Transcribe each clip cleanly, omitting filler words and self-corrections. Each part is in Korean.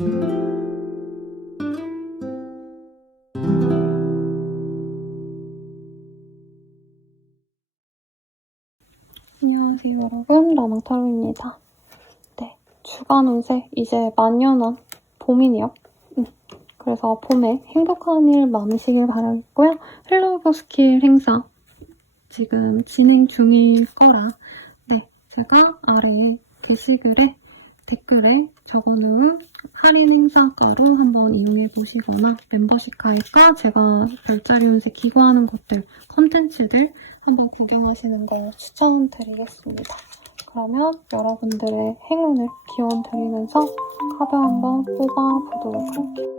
안녕하세요 여러분, 라망타로입니다. 네, 주간 운세 이제 만연한 봄이네요. 그래서 봄에 행복한 일 많으시길 바라겠고요. 헬로우버 스킬 행사 지금 진행 중일 거라 제가 아래에 게시글에 댓글에 적어놓은 할인 행사가로 한번 이용해보시거나 멤버십 가입과 제가 별자리 운세 기고하는 것들, 컨텐츠들 한번 구경하시는 걸 추천드리겠습니다. 그러면 여러분들의 행운을 기원드리면서 카드 한번 뽑아보도록 할게요.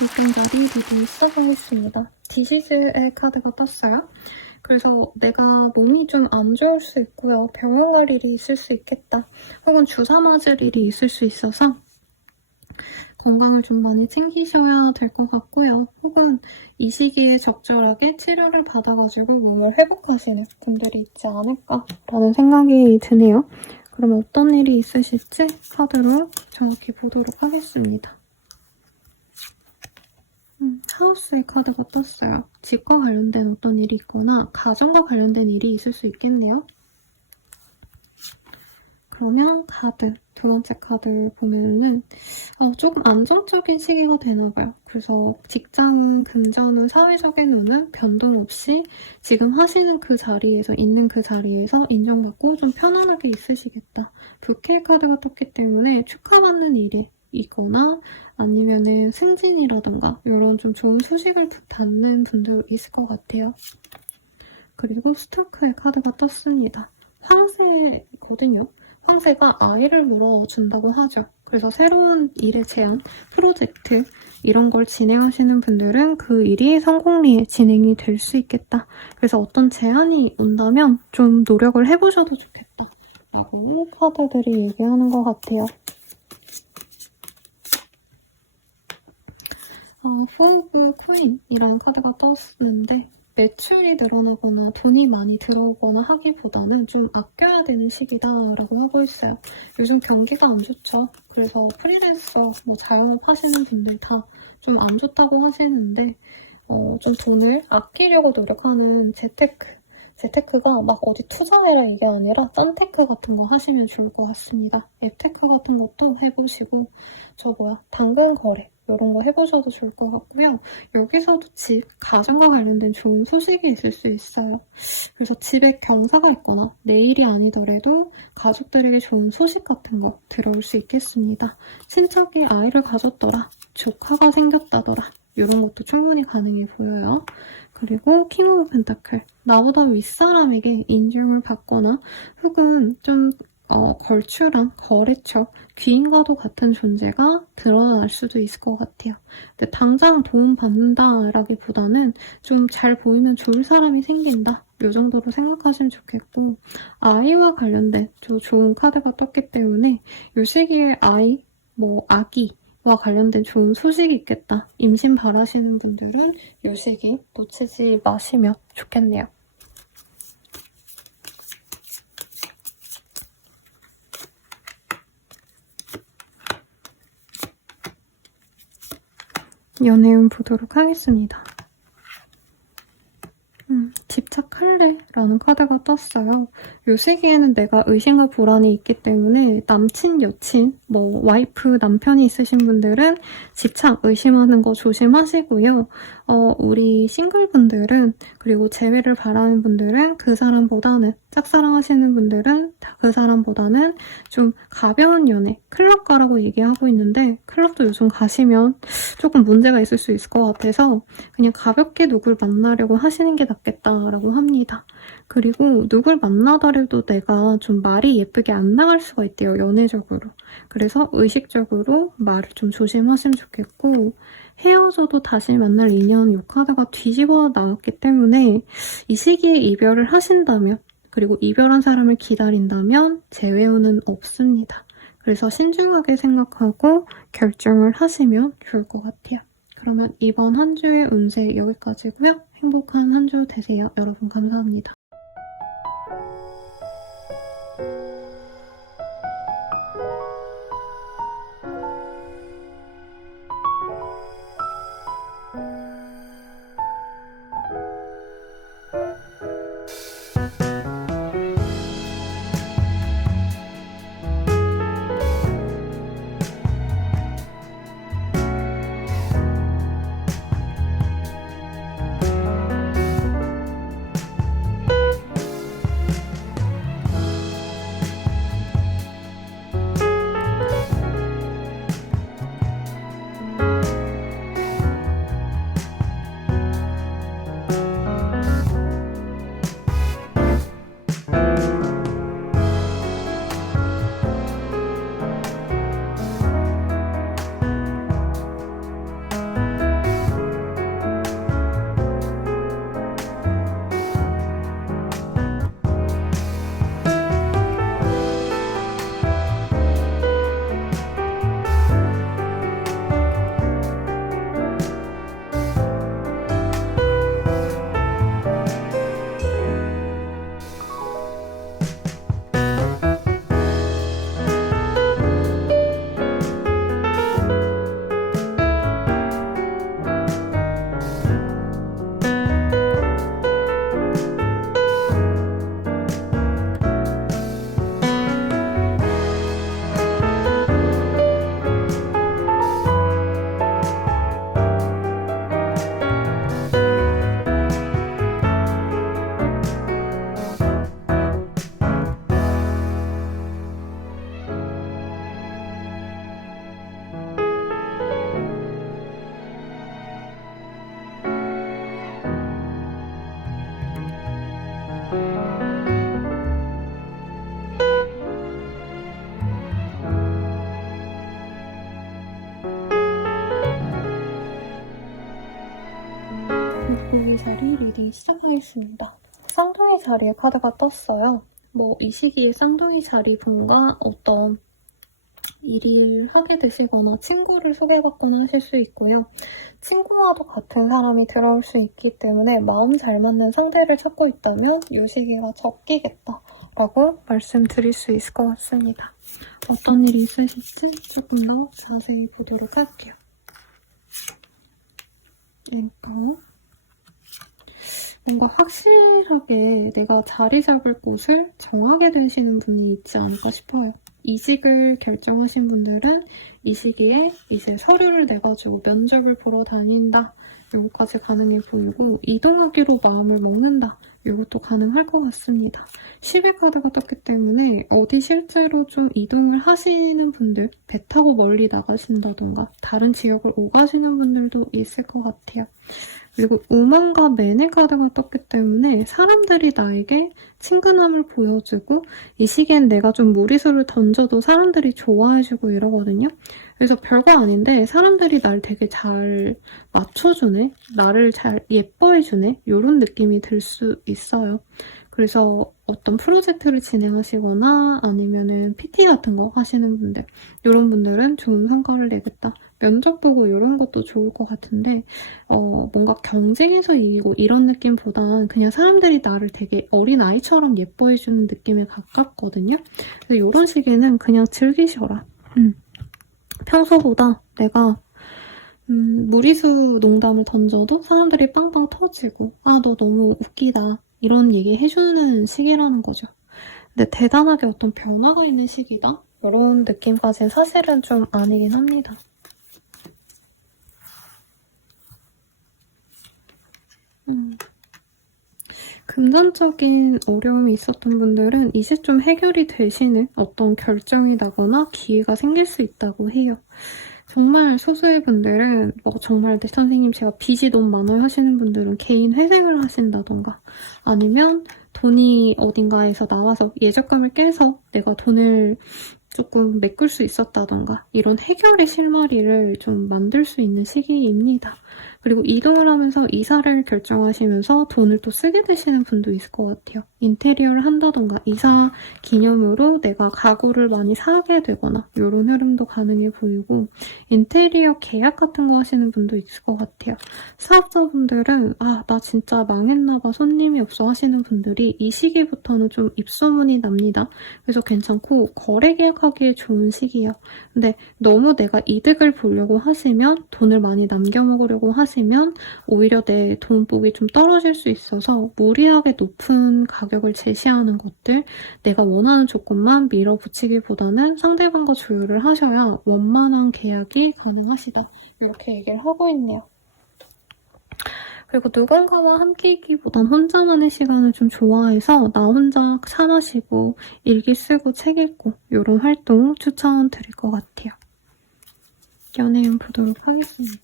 일등자리 리뷰 시작하겠습니다. 디시즈의 카드가 떴어요. 그래서 내가 몸이 좀 안 좋을 수 있고요. 병원 갈 일이 있을 수 있겠다. 혹은 주사 맞을 일이 있을 수 있어서 건강을 좀 많이 챙기셔야 될 것 같고요. 혹은 이 시기에 적절하게 치료를 받아가지고 몸을 회복하시는 분들이 있지 않을까라는 생각이 드네요. 그러면 어떤 일이 있으실지 카드로 정확히 보도록 하겠습니다. 하우스의 카드가 떴어요. 집과 관련된 어떤 일이 있거나 가정과 관련된 일이 있을 수 있겠네요. 그러면 두 번째 카드 보면은 조금 안정적인 시기가 되나봐요. 그래서 직장은, 금전은, 사회적인 운은 변동 없이 지금 하시는 그 자리에서, 있는 그 자리에서 인정받고 좀 편안하게 있으시겠다. 부캐 카드가 떴기 때문에 축하받는 일이 있거나 아니면은 승진이라든가 이런 좀 좋은 소식을 받는 분들 있을 것 같아요. 그리고 스타크의 카드가 떴습니다. 황새거든요. 황새가 아이를 물어준다고 하죠. 그래서 새로운 일의 제안, 프로젝트 이런 걸 진행하시는 분들은 그 일이 성공리에 진행이 될 수 있겠다. 그래서 어떤 제안이 온다면 좀 노력을 해보셔도 좋겠다. 라고 카드들이 얘기하는 것 같아요. Four of Queen이라는 카드가 떴는데 매출이 늘어나거나 돈이 많이 들어오거나 하기보다는 좀 아껴야 되는 시기다라고 하고 있어요. 요즘 경기가 안 좋죠. 그래서 프리랜서, 자영업 하시는 분들 다 좀 안 좋다고 하시는데 좀 돈을 아끼려고 노력하는 재테크가 막 어디 투자해라 이게 아니라 짠테크 같은 거 하시면 좋을 것 같습니다. 앱테크 같은 것도 해보시고 당근 거래 이런 거 해보셔도 좋을 것 같고요. 여기서도 가정과 관련된 좋은 소식이 있을 수 있어요. 그래서 집에 경사가 있거나 내일이 아니더라도 가족들에게 좋은 소식 같은 거 들어올 수 있겠습니다. 친척이 아이를 가졌더라, 조카가 생겼다더라 이런 것도 충분히 가능해 보여요. 그리고 킹 오브 펜타클, 나보다 윗사람에게 인정을 받거나 혹은 좀 걸출한 거래처, 귀인과도 같은 존재가 드러날 수도 있을 것 같아요. 근데 당장 도움받는다라기보다는 좀 잘 보이면 좋을 사람이 생긴다. 이 정도로 생각하시면 좋겠고, 아이와 관련된 좋은 카드가 떴기 때문에 이 시기에 아기와 관련된 좋은 소식이 있겠다. 임신 바라시는 분들은 이 시기 놓치지 마시면 좋겠네요. 연애운 보도록 하겠습니다. 집착할래? 라는 카드가 떴어요. 요 시기에는 내가 의심과 불안이 있기 때문에 남친, 여친, 와이프, 남편이 있으신 분들은 집착, 의심하는 거 조심하시고요. 우리 싱글분들은, 그리고 재회를 바라는 분들은 그 사람보다는, 짝사랑하시는 분들은 그 사람보다는 좀 가벼운 연애, 클럽 가라고 얘기하고 있는데 클럽도 요즘 가시면 조금 문제가 있을 수 있을 것 같아서 그냥 가볍게 누굴 만나려고 하시는 게 낫겠다라고 합니다. 그리고 누굴 만나더라도 내가 좀 말이 예쁘게 안 나갈 수가 있대요, 연애적으로. 그래서 의식적으로 말을 좀 조심하시면 좋겠고, 헤어져도 다시 만날 인연, 요 카드가 뒤집어 나왔기 때문에 이 시기에 이별을 하신다면, 그리고 이별한 사람을 기다린다면 재회운은 없습니다. 그래서 신중하게 생각하고 결정을 하시면 좋을 것 같아요. 그러면 이번 한 주의 운세 여기까지고요. 행복한 한 주 되세요. 여러분 감사합니다. 이 자리 리딩 시작하겠습니다. 쌍둥이 자리에 카드가 떴어요. 이 시기에 쌍둥이 자리 분과 어떤 일을 하게 되시거나 친구를 소개받거나 하실 수 있고요. 친구와도 같은 사람이 들어올 수 있기 때문에 마음 잘 맞는 상대를 찾고 있다면 이 시기가 적기겠다라고 말씀드릴 수 있을 것 같습니다. 어떤 일이 있으실지 조금 더 자세히 보도록 할게요. 뭔가 확실하게 내가 자리 잡을 곳을 정하게 되시는 분이 있지 않을까 싶어요. 이직을 결정하신 분들은 이 시기에 이제 서류를 내가지고 면접을 보러 다닌다. 요거까지 가능해 보이고, 이동하기로 마음을 먹는다. 요것도 가능할 것 같습니다. 10의 카드가 떴기 때문에 어디 실제로 좀 이동을 하시는 분들, 배 타고 멀리 나가신다던가 다른 지역을 오가시는 분들도 있을 것 같아요. 그리고 우먼과 맨의 카드가 떴기 때문에 사람들이 나에게 친근함을 보여주고 이 시기엔 내가 좀 무리수를 던져도 사람들이 좋아해주고 이러거든요. 그래서 별거 아닌데 사람들이 날 되게 잘 맞춰주네? 나를 잘 예뻐해주네? 이런 느낌이 들 수 있어요. 그래서 어떤 프로젝트를 진행하시거나 아니면은 PT 같은 거 하시는 분들, 이런 분들은 좋은 성과를 내겠다. 면접 보고 이런 것도 좋을 것 같은데 뭔가 경쟁에서 이기고 이런 느낌보단 그냥 사람들이 나를 되게 어린아이처럼 예뻐해주는 느낌에 가깝거든요. 그래서 이런 시기에는 그냥 즐기셔라. 평소보다 내가 무리수 농담을 던져도 사람들이 빵빵 터지고 아, 너 너무 웃기다 이런 얘기 해주는 시기라는 거죠. 근데 대단하게 어떤 변화가 있는 시기다? 이런 느낌까지는 사실은 좀 아니긴 합니다. 금전적인 어려움이 있었던 분들은 이제 좀 해결이 되시는 어떤 결정이 나거나 기회가 생길 수 있다고 해요. 정말 소수의 분들은 정말 내 선생님 제가 빚이 너무 많아요 하시는 분들은 개인 회생을 하신다던가 아니면 돈이 어딘가에서 나와서 예적금을 깨서 내가 돈을 조금 메꿀 수 있었다던가 이런 해결의 실마리를 좀 만들 수 있는 시기입니다. 그리고 이동을 하면서 이사를 결정하시면서 돈을 또 쓰게 되시는 분도 있을 것 같아요. 인테리어를 한다던가 이사 기념으로 내가 가구를 많이 사게 되거나 이런 흐름도 가능해 보이고 인테리어 계약 같은 거 하시는 분도 있을 것 같아요. 사업자분들은 아, 나 진짜 망했나 봐 손님이 없어 하시는 분들이 이 시기부터는 좀 입소문이 납니다. 그래서 괜찮고 거래 계약하기에 좋은 시기예요. 근데 너무 내가 이득을 보려고 하시면 돈을 많이 남겨먹으려고 하시면 오히려 내 돈복이 좀 떨어질 수 있어서 무리하게 높은 가격을 제시하는 것들 내가 원하는 조건만 밀어붙이기보다는 상대방과 조율을 하셔야 원만한 계약이 가능하시다. 이렇게 얘기를 하고 있네요. 그리고 누군가와 함께 있기보단 혼자만의 시간을 좀 좋아해서 나 혼자 차 마시고 일기 쓰고 책 읽고 이런 활동 추천드릴 것 같아요. 연애운 보도록 하겠습니다.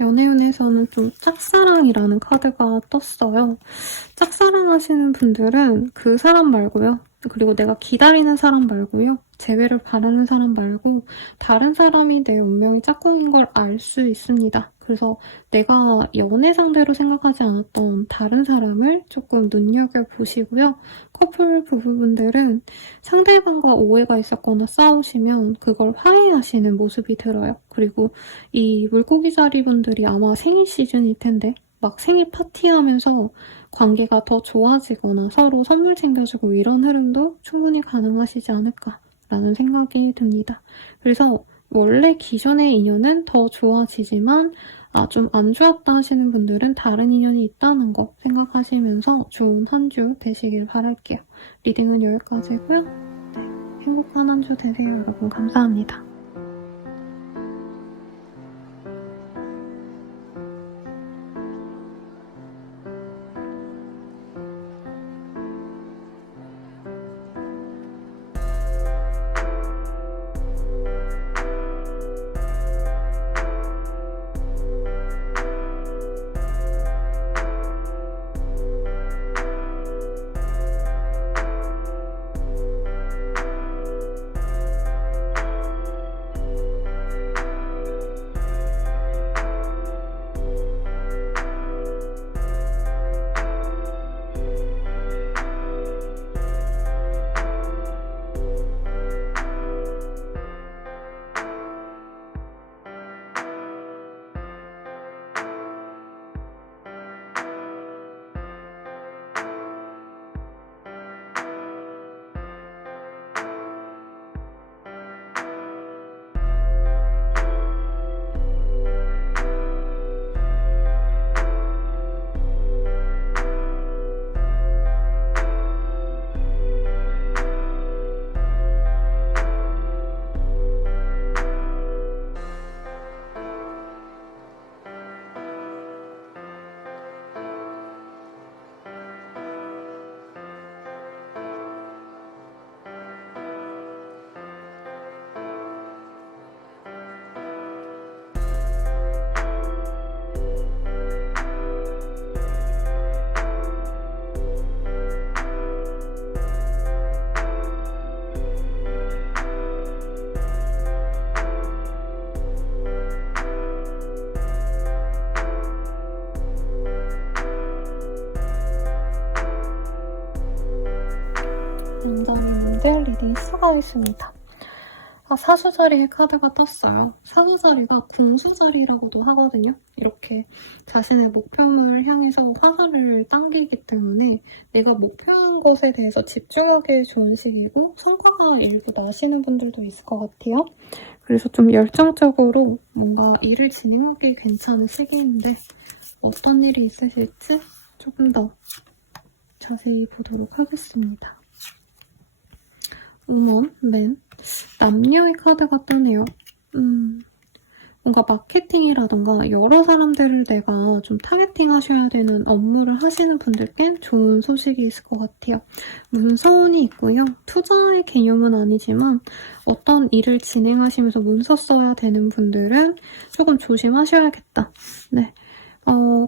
연애운에서는 좀 짝사랑이라는 카드가 떴어요. 짝사랑 하시는 분들은 그 사람 말고요. 그리고 내가 기다리는 사람 말고요. 재회를 바라는 사람 말고 다른 사람이 내 운명이 짝꿍인 걸 알 수 있습니다. 그래서 내가 연애 상대로 생각하지 않았던 다른 사람을 조금 눈여겨보시고요. 커플 부부분들은 상대방과 오해가 있었거나 싸우시면 그걸 화해하시는 모습이 들어요. 그리고 이 물고기 자리 분들이 아마 생일 시즌일 텐데 막 생일 파티하면서 관계가 더 좋아지거나 서로 선물 챙겨주고 이런 흐름도 충분히 가능하시지 않을까라는 생각이 듭니다. 그래서 원래 기존의 인연은 더 좋아지지만 좀 안 좋았다 하시는 분들은 다른 인연이 있다는 거 생각하시면서 좋은 한 주 되시길 바랄게요. 리딩은 여기까지고요. 네, 행복한 한 주 되세요, 여러분. 감사합니다. 남자분들 리딩 수고하셨습니다. 사수자리의 카드가 떴어요. 사수자리가 궁수자리라고도 하거든요. 이렇게 자신의 목표물을 향해서 화살을 당기기 때문에 내가 목표한 것에 대해서 집중하기 좋은 시기고 성과가 일부 나시는 분들도 있을 것 같아요. 그래서 좀 열정적으로 뭔가 일을 진행하기 괜찮은 시기인데 어떤 일이 있으실지 조금 더 자세히 보도록 하겠습니다. 우먼, 맨, 남녀의 카드가 뜨네요. 뭔가 마케팅이라던가 여러 사람들을 내가 좀 타겟팅 하셔야 되는 업무를 하시는 분들께 좋은 소식이 있을 것 같아요. 문서운이 있고요. 투자의 개념은 아니지만 어떤 일을 진행하시면서 문서 써야 되는 분들은 조금 조심하셔야겠다. 네,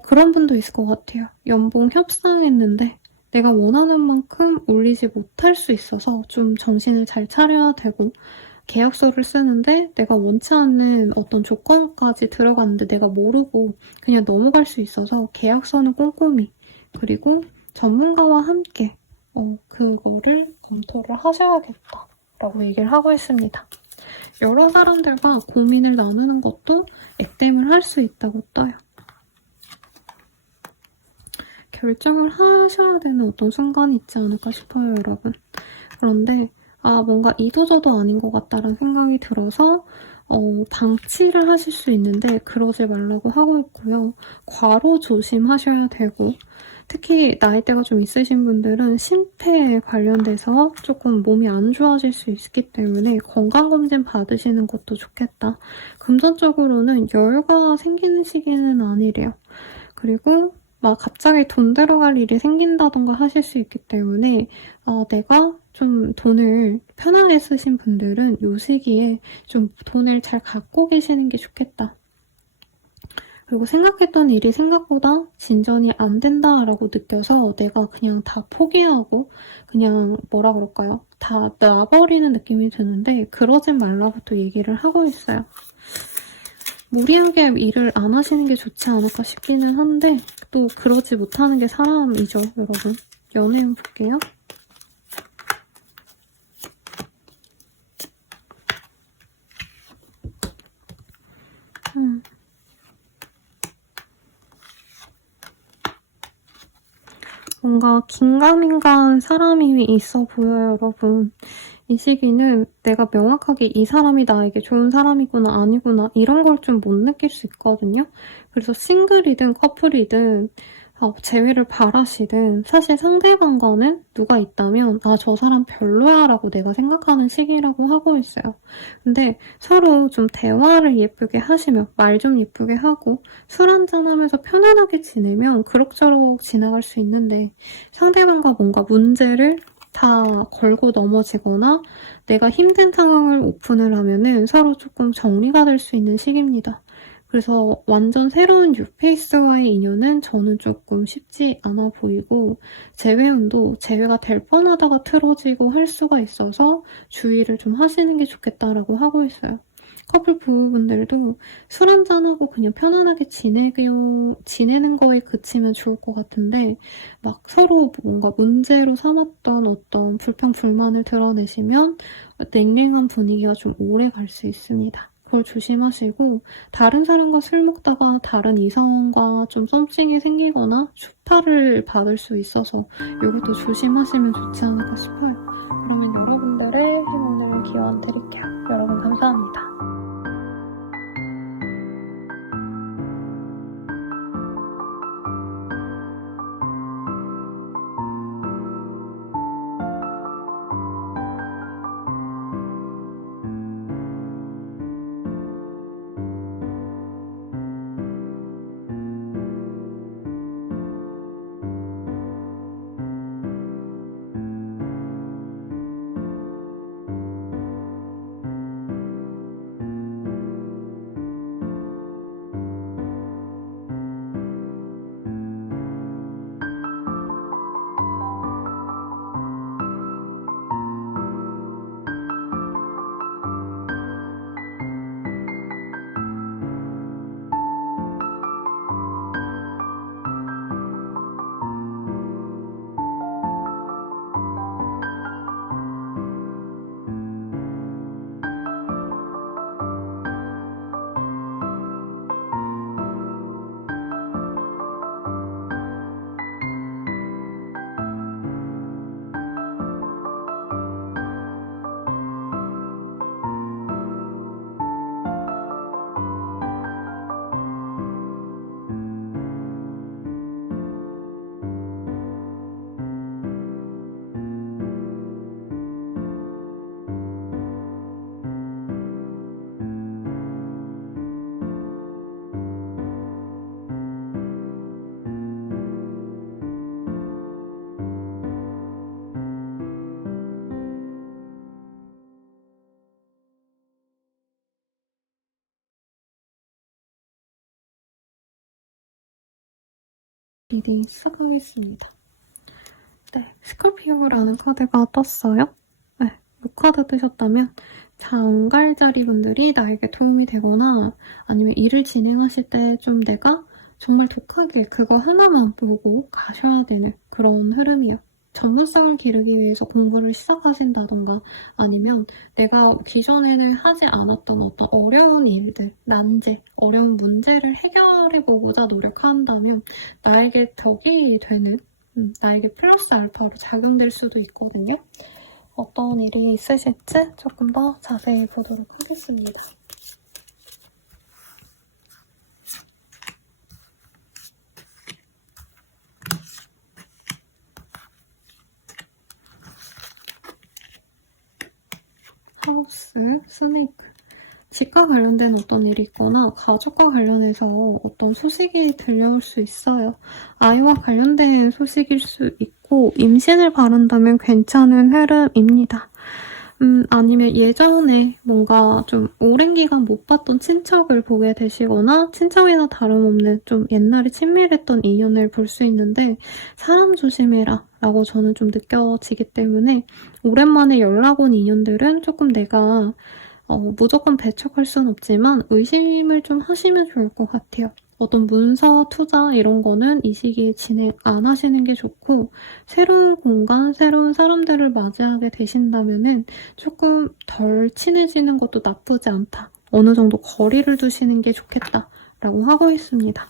그런 분도 있을 것 같아요. 연봉 협상했는데 내가 원하는 만큼 올리지 못할 수 있어서 좀 정신을 잘 차려야 되고 계약서를 쓰는데 내가 원치 않는 어떤 조건까지 들어갔는데 내가 모르고 그냥 넘어갈 수 있어서 계약서는 꼼꼼히 그리고 전문가와 함께 그거를 검토를 하셔야겠다라고 얘기를 하고 있습니다. 여러 사람들과 고민을 나누는 것도 액땜을 할 수 있다고 떠요. 결정을 하셔야 되는 어떤 순간이 있지 않을까 싶어요, 여러분. 그런데 뭔가 이도저도 아닌 것 같다라는 생각이 들어서 방치를 하실 수 있는데 그러지 말라고 하고 있고요. 과로 조심하셔야 되고 특히 나이대가 좀 있으신 분들은 심폐에 관련돼서 조금 몸이 안 좋아질 수 있기 때문에 건강검진 받으시는 것도 좋겠다. 금전적으로는 여유가 생기는 시기는 아니래요. 그리고 막 갑자기 돈 들어갈 일이 생긴다던가 하실 수 있기 때문에 내가 좀 돈을 편하게 쓰신 분들은 이 시기에 좀 돈을 잘 갖고 계시는 게 좋겠다. 그리고 생각했던 일이 생각보다 진전이 안 된다라고 느껴서 내가 그냥 다 포기하고 그냥 뭐라 그럴까요? 다 놔버리는 느낌이 드는데 그러진 말라고 또 얘기를 하고 있어요. 무리하게 일을 안 하시는 게 좋지 않을까 싶기는 한데 또 그러지 못하는 게 사람이죠, 여러분. 연애운 볼게요. 뭔가 긴가민가한 사람이 있어 보여요, 여러분. 이 시기는 내가 명확하게 이 사람이 나에게 좋은 사람이구나 아니구나 이런 걸 좀 못 느낄 수 있거든요. 그래서 싱글이든 커플이든 재회를 바라시든 사실 상대방과는 누가 있다면 저 사람 별로야 라고 내가 생각하는 시기라고 하고 있어요. 근데 서로 좀 대화를 예쁘게 하시면 말 좀 예쁘게 하고 술 한잔하면서 편안하게 지내면 그럭저럭 지나갈 수 있는데 상대방과 뭔가 문제를 다 걸고 넘어지거나 내가 힘든 상황을 오픈을 하면은 서로 조금 정리가 될 수 있는 시기입니다. 그래서 완전 새로운 뉴페이스와의 인연은 저는 조금 쉽지 않아 보이고 재회운도 재회가 될 뻔하다가 틀어지고 할 수가 있어서 주의를 좀 하시는 게 좋겠다라고 하고 있어요. 커플 부부분들도 술 한잔하고 그냥 편안하게 지내는 거에 그치면 좋을 것 같은데 막 서로 뭔가 문제로 삼았던 어떤 불평불만을 드러내시면 냉랭한 분위기가 좀 오래 갈 수 있습니다. 그걸 조심하시고 다른 사람과 술 먹다가 다른 이성과 좀 썸씽이 생기거나 추파를 받을 수 있어서 이것도 조심하시면 좋지 않을까 싶어요. 그러면 여러분들의 행운을 기원 드릴게요. 여러분 감사합니다. 리딩 시작하겠습니다. 네, 스콜피오라는 카드가 떴어요. 네, 이 카드 뜨셨다면 장갈자리 분들이 나에게 도움이 되거나 아니면 일을 진행하실 때 좀 내가 정말 독하게 그거 하나만 보고 가셔야 되는 그런 흐름이요. 전문성을 기르기 위해서 공부를 시작하신다던가 아니면 내가 기존에는 하지 않았던 어떤 어려운 일들, 난제, 어려운 문제를 해결해보고자 노력한다면 나에게 덕이 되는 나에게 플러스 알파로 작용될 수도 있거든요. 어떤 일이 있으실지 조금 더 자세히 보도록 하겠습니다. 하우스, 스네이크. 집과 관련된 어떤 일이 있거나 가족과 관련해서 어떤 소식이 들려올 수 있어요. 아이와 관련된 소식일 수 있고 임신을 바란다면 괜찮은 흐름입니다. 아니면 예전에 뭔가 좀 오랜 기간 못 봤던 친척을 보게 되시거나 친척이나 다름없는 좀 옛날에 친밀했던 인연을 볼 수 있는데 사람 조심해라 라고 저는 좀 느껴지기 때문에 오랜만에 연락 온 인연들은 조금 내가 무조건 배척할 순 없지만 의심을 좀 하시면 좋을 것 같아요. 어떤 문서, 투자 이런 거는 이 시기에 진행 안 하시는 게 좋고 새로운 공간, 새로운 사람들을 맞이하게 되신다면은 조금 덜 친해지는 것도 나쁘지 않다. 어느 정도 거리를 두시는 게 좋겠다. 라고 하고 있습니다.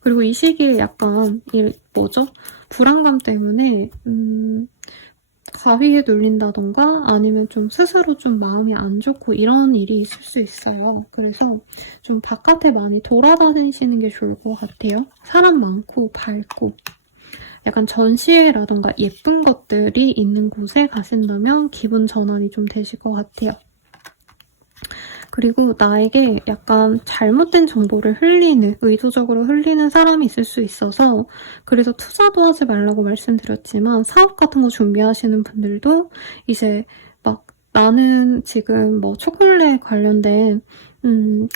그리고 이 시기에 약간 불안감 때문에 가위에 눌린다던가 아니면 좀 스스로 좀 마음이 안 좋고 이런 일이 있을 수 있어요. 그래서 좀 바깥에 많이 돌아다니시는 게 좋을 것 같아요. 사람 많고 밝고 약간 전시회라던가 예쁜 것들이 있는 곳에 가신다면 기분 전환이 좀 되실 것 같아요. 그리고 나에게 약간 잘못된 정보를 의도적으로 흘리는 사람이 있을 수 있어서 그래서 투자도 하지 말라고 말씀드렸지만 사업 같은 거 준비하시는 분들도 이제 막 나는 지금 뭐 초콜릿 관련된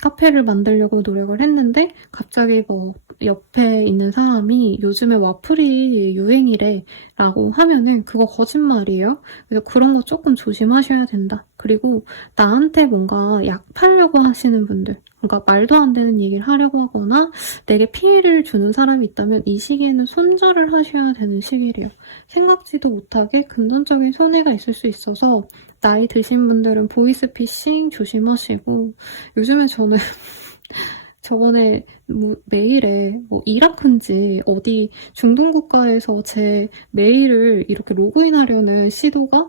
카페를 만들려고 노력을 했는데 갑자기 뭐 옆에 있는 사람이 요즘에 와플이 유행이래 라고 하면은 그거 거짓말이에요. 그래서 그런 거 조금 조심하셔야 된다. 그리고 나한테 뭔가 약 팔려고 하시는 분들 그러니까 말도 안 되는 얘기를 하려고 하거나 내게 피해를 주는 사람이 있다면 이 시기에는 손절을 하셔야 되는 시기래요. 생각지도 못하게 금전적인 손해가 있을 수 있어서 나이 드신 분들은 보이스피싱 조심하시고 요즘에 저는 저번에 메일에 이라크인지 어디 중동 국가에서 제 메일을 이렇게 로그인하려는 시도가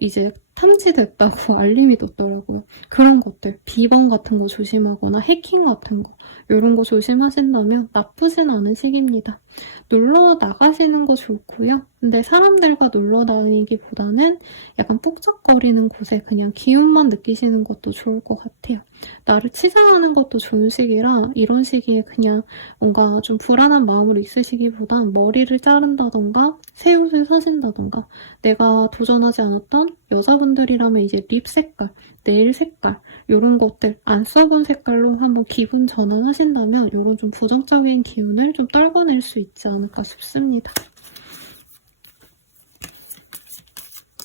이제 탐지됐다고 알림이 떴더라고요. 그런 것들, 비번 같은 거 조심하거나 해킹 같은 거 이런 거 조심하신다면 나쁘진 않은 시기입니다. 놀러 나가시는 거 좋고요. 근데 사람들과 놀러 다니기보다는 약간 북적거리는 곳에 그냥 기운만 느끼시는 것도 좋을 것 같아요. 나를 치장하는 것도 좋은 시기라 이런 시기에 그냥 뭔가 좀 불안한 마음으로 있으시기보단 머리를 자른다던가 새 옷을 사신다던가 내가 도전하지 않았던 여자분들이라면 이제 립 색깔, 네일 색깔 이런 것들 안 써본 색깔로 한번 기분 전환하신다면 이런 좀 부정적인 기운을 좀 떨궈낼 수 있지 않을까 싶습니다.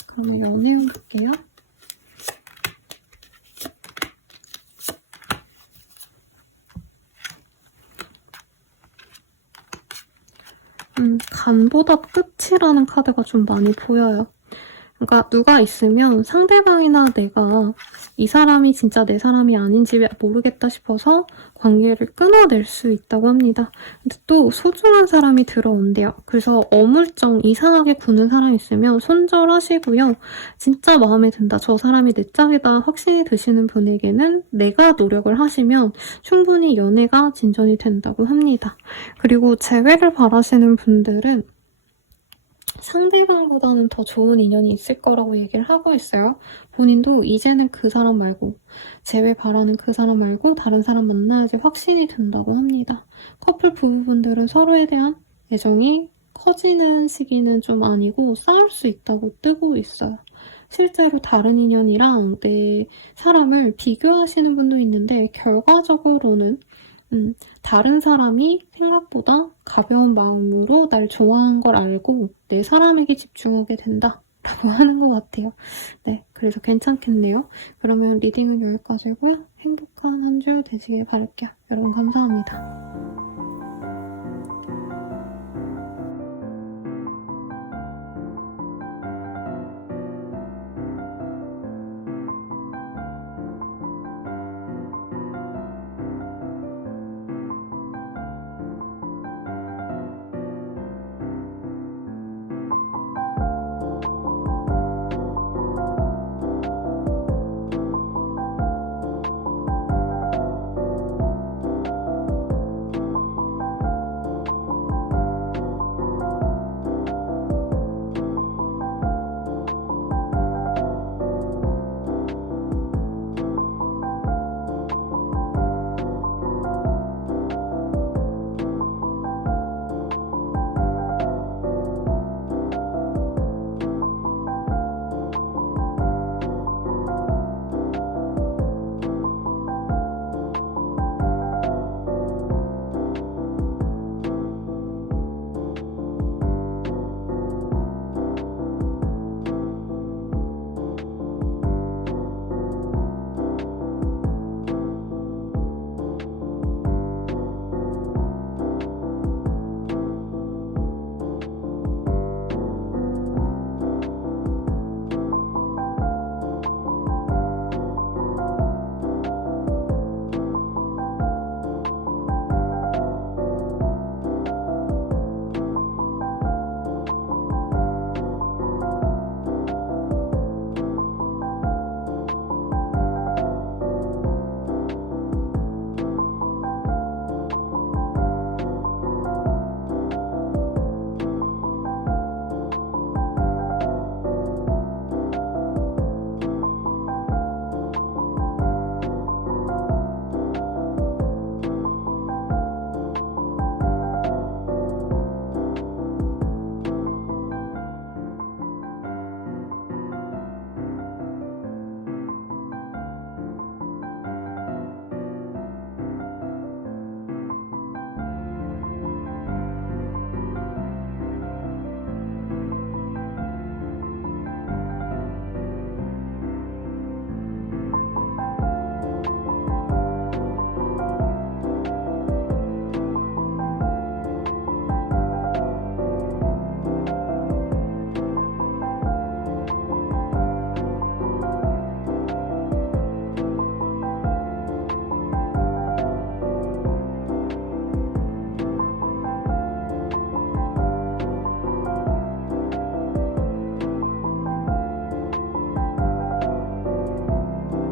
그러면 연애운 볼게요. 간보다 끝이라는 카드가 좀 많이 보여요. 그러니까 누가 있으면 상대방이나 내가 이 사람이 진짜 내 사람이 아닌지 모르겠다 싶어서 관계를 끊어낼 수 있다고 합니다. 근데 또 소중한 사람이 들어온대요. 그래서 어물쩡 이상하게 구는 사람 있으면 손절하시고요. 진짜 마음에 든다. 저 사람이 내 짝이다. 확신이 드시는 분에게는 내가 노력을 하시면 충분히 연애가 진전이 된다고 합니다. 그리고 재회를 바라시는 분들은 상대방보다는 더 좋은 인연이 있을 거라고 얘기를 하고 있어요. 본인도 이제는 그 사람 말고 재회 바라는 그 사람 말고 다른 사람 만나야지 확신이 든다고 합니다. 커플 부부분들은 서로에 대한 애정이 커지는 시기는 좀 아니고 싸울 수 있다고 뜨고 있어요. 실제로 다른 인연이랑 내 사람을 비교하시는 분도 있는데 결과적으로는 다른 사람이 생각보다 가벼운 마음으로 날 좋아한 걸 알고 내 사람에게 집중하게 된다 라고 하는 것 같아요. 네, 그래서 괜찮겠네요. 그러면 리딩은 여기까지고요. 행복한 한 주 되시길 바랄게요. 여러분 감사합니다.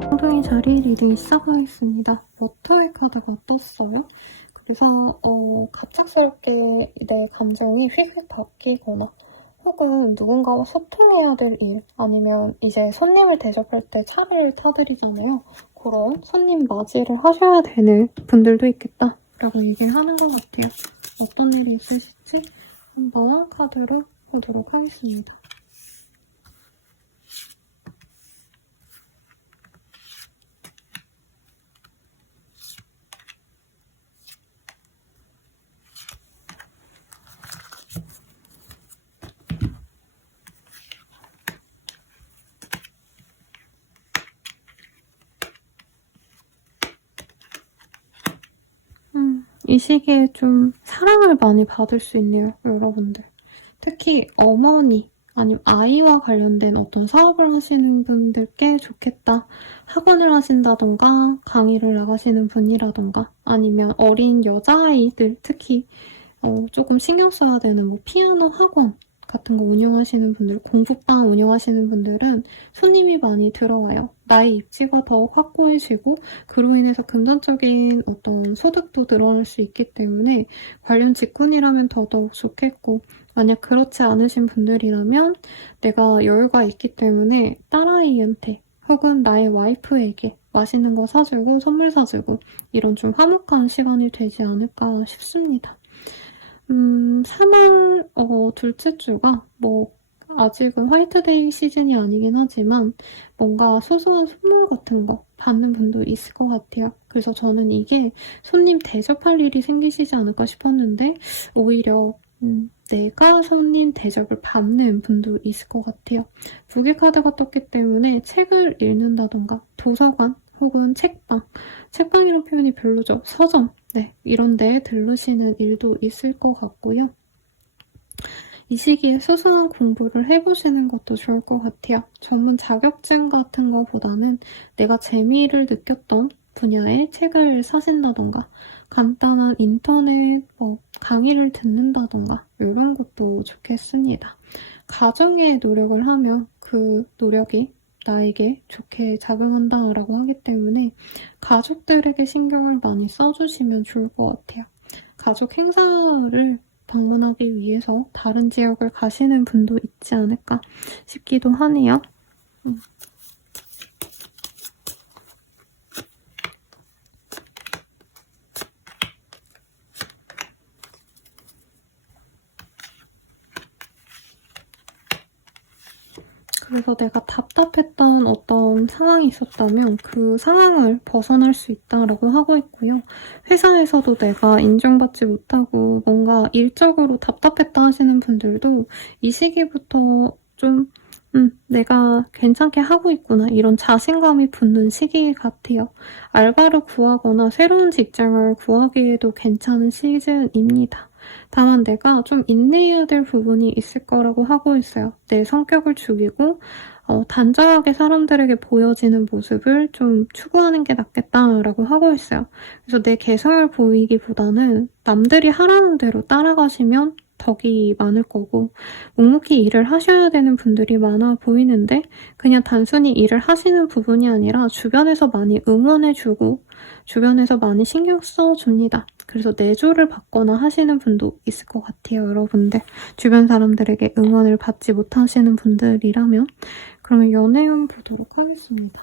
엉덩이 자리 리딩 시작하겠습니다. 버터의 카드가 떴어요. 그래서 갑작스럽게 내 감정이 휙휙 바뀌거나 혹은 누군가와 소통해야 될 일 아니면 이제 손님을 대접할 때 차를 타드리잖아요. 그런 손님 맞이를 하셔야 되는 분들도 있겠다 라고 얘기를 하는 것 같아요. 어떤 일이 있으실지 한번 카드를 보도록 하겠습니다. 이 시기에 좀 사랑을 많이 받을 수 있네요, 여러분들. 특히 어머니 아니면 아이와 관련된 어떤 사업을 하시는 분들께 좋겠다. 학원을 하신다던가 강의를 나가시는 분이라던가 아니면 어린 여자아이들 특히 조금 신경 써야 되는 뭐 피아노 학원 같은 거 운영하시는 분들, 공부방 운영하시는 분들은 손님이 많이 들어와요. 나의 입지가 더욱 확고해지고 그로 인해서 금전적인 어떤 소득도 늘어날 수 있기 때문에 관련 직군이라면 더더욱 좋겠고 만약 그렇지 않으신 분들이라면 내가 여유가 있기 때문에 딸아이한테 혹은 나의 와이프에게 맛있는 거 사주고 선물 사주고 이런 좀 화목한 시간이 되지 않을까 싶습니다. 3월 둘째 주가 뭐 아직은 화이트데이 시즌이 아니긴 하지만 뭔가 소소한 선물 같은 거 받는 분도 있을 것 같아요. 그래서 저는 이게 손님 대접할 일이 생기시지 않을까 싶었는데 오히려 내가 손님 대접을 받는 분도 있을 것 같아요. 부귀 카드가 떴기 때문에 책을 읽는다던가 도서관 혹은 책방이란 표현이 별로죠. 서점, 네, 이런 데 들르시는 일도 있을 것 같고요. 이 시기에 소소한 공부를 해보시는 것도 좋을 것 같아요. 전문 자격증 같은 거보다는 내가 재미를 느꼈던 분야의 책을 사신다던가 간단한 인터넷 강의를 듣는다던가 이런 것도 좋겠습니다. 가정의 노력을 하면 그 노력이 나에게 좋게 작용한다라고 하기 때문에 가족들에게 신경을 많이 써주시면 좋을 것 같아요. 가족 행사를 방문하기 위해서 다른 지역을 가시는 분도 있지 않을까 싶기도 하네요. 그래서 내가 답답했던 어떤 상황이 있었다면 그 상황을 벗어날 수 있다라고 하고 있고요. 회사에서도 내가 인정받지 못하고 뭔가 일적으로 답답했다 하시는 분들도 이 시기부터 좀 내가 괜찮게 하고 있구나 이런 자신감이 붙는 시기 같아요. 알바를 구하거나 새로운 직장을 구하기에도 괜찮은 시즌입니다. 다만 내가 좀 인내해야 될 부분이 있을 거라고 하고 있어요. 내 성격을 죽이고 단정하게 사람들에게 보여지는 모습을 좀 추구하는 게 낫겠다라고 하고 있어요. 그래서 내 개성을 보이기보다는 남들이 하라는 대로 따라가시면 덕이 많을 거고 묵묵히 일을 하셔야 되는 분들이 많아 보이는데 그냥 단순히 일을 하시는 부분이 아니라 주변에서 많이 응원해주고 주변에서 많이 신경 써줍니다. 그래서 내조를 받거나 하시는 분도 있을 것 같아요, 여러분들. 주변 사람들에게 응원을 받지 못하시는 분들이라면 그러면 연애운 보도록 하겠습니다.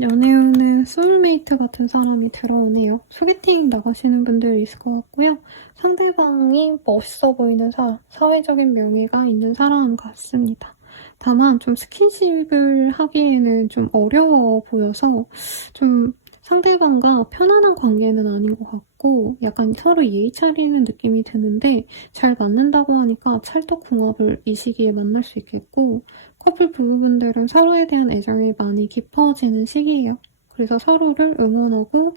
연애운은 소울메이트 같은 사람이 들어오네요. 소개팅 나가시는 분들 있을 것 같고요. 상대방이 멋있어 보이는 사람, 사회적인 명예가 있는 사람 같습니다. 다만 좀 스킨십을 하기에는 좀 어려워 보여서 좀 상대방과 편안한 관계는 아닌 것 같고 약간 서로 예의 차리는 느낌이 드는데 잘 맞는다고 하니까 찰떡궁합을 이 시기에 만날 수 있겠고 커플 부부분들은 서로에 대한 애정이 많이 깊어지는 시기예요. 그래서 서로를 응원하고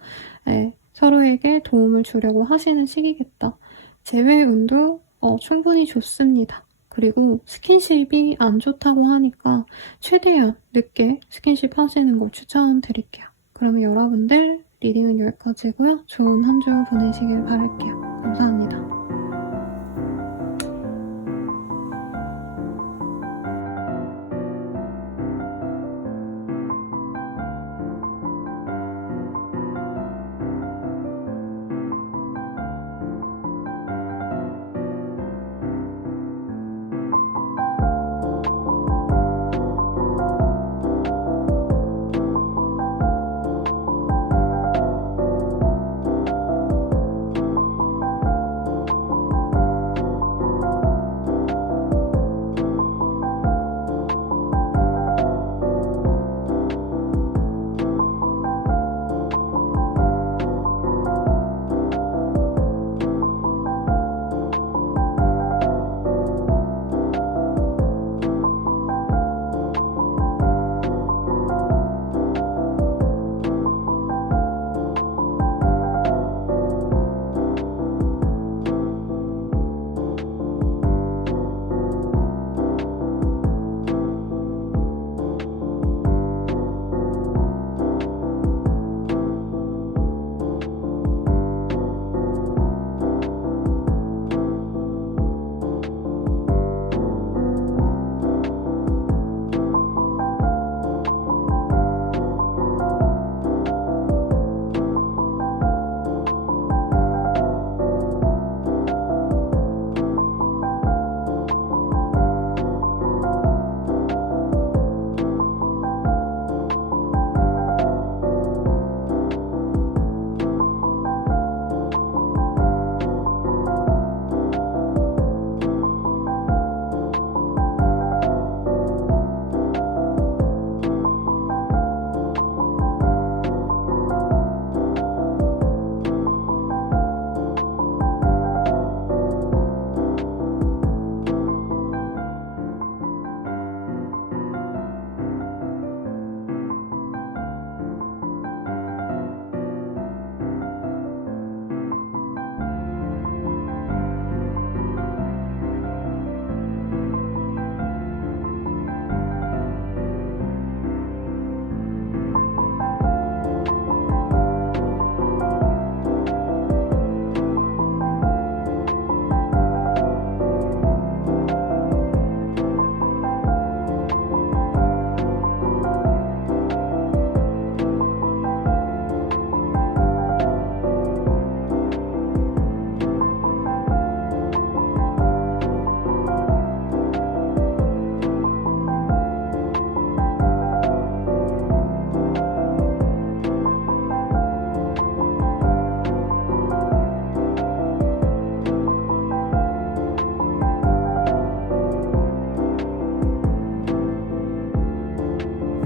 서로에게 도움을 주려고 하시는 시기겠다. 재회운도 충분히 좋습니다. 그리고 스킨십이 안 좋다고 하니까 최대한 늦게 스킨십 하시는 걸 추천드릴게요. 그러면 여러분들 리딩은 여기까지고요. 좋은 한 주 보내시길 바랄게요. 감사합니다.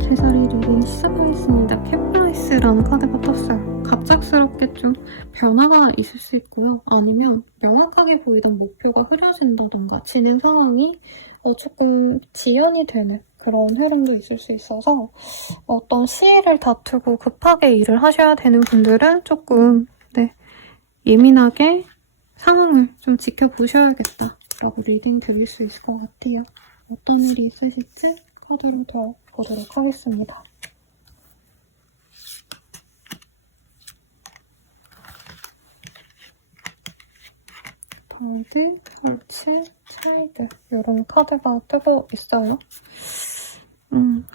제자리 리딩 시작하겠습니다. 캡플라이스라는 카드가 떴어요. 갑작스럽게 좀 변화가 있을 수 있고요. 아니면 명확하게 보이던 목표가 흐려진다던가 진행 상황이 조금 지연이 되는 그런 흐름도 있을 수 있어서 어떤 시일을 다투고 급하게 일을 하셔야 되는 분들은 조금 예민하게 상황을 좀 지켜보셔야겠다라고 리딩 드릴 수 있을 것 같아요. 어떤 일이 있으실지 카드로 더 보도록 하겠습니다. 바드, 헐츠, 차일드 이런 카드가 뜨고 있어요.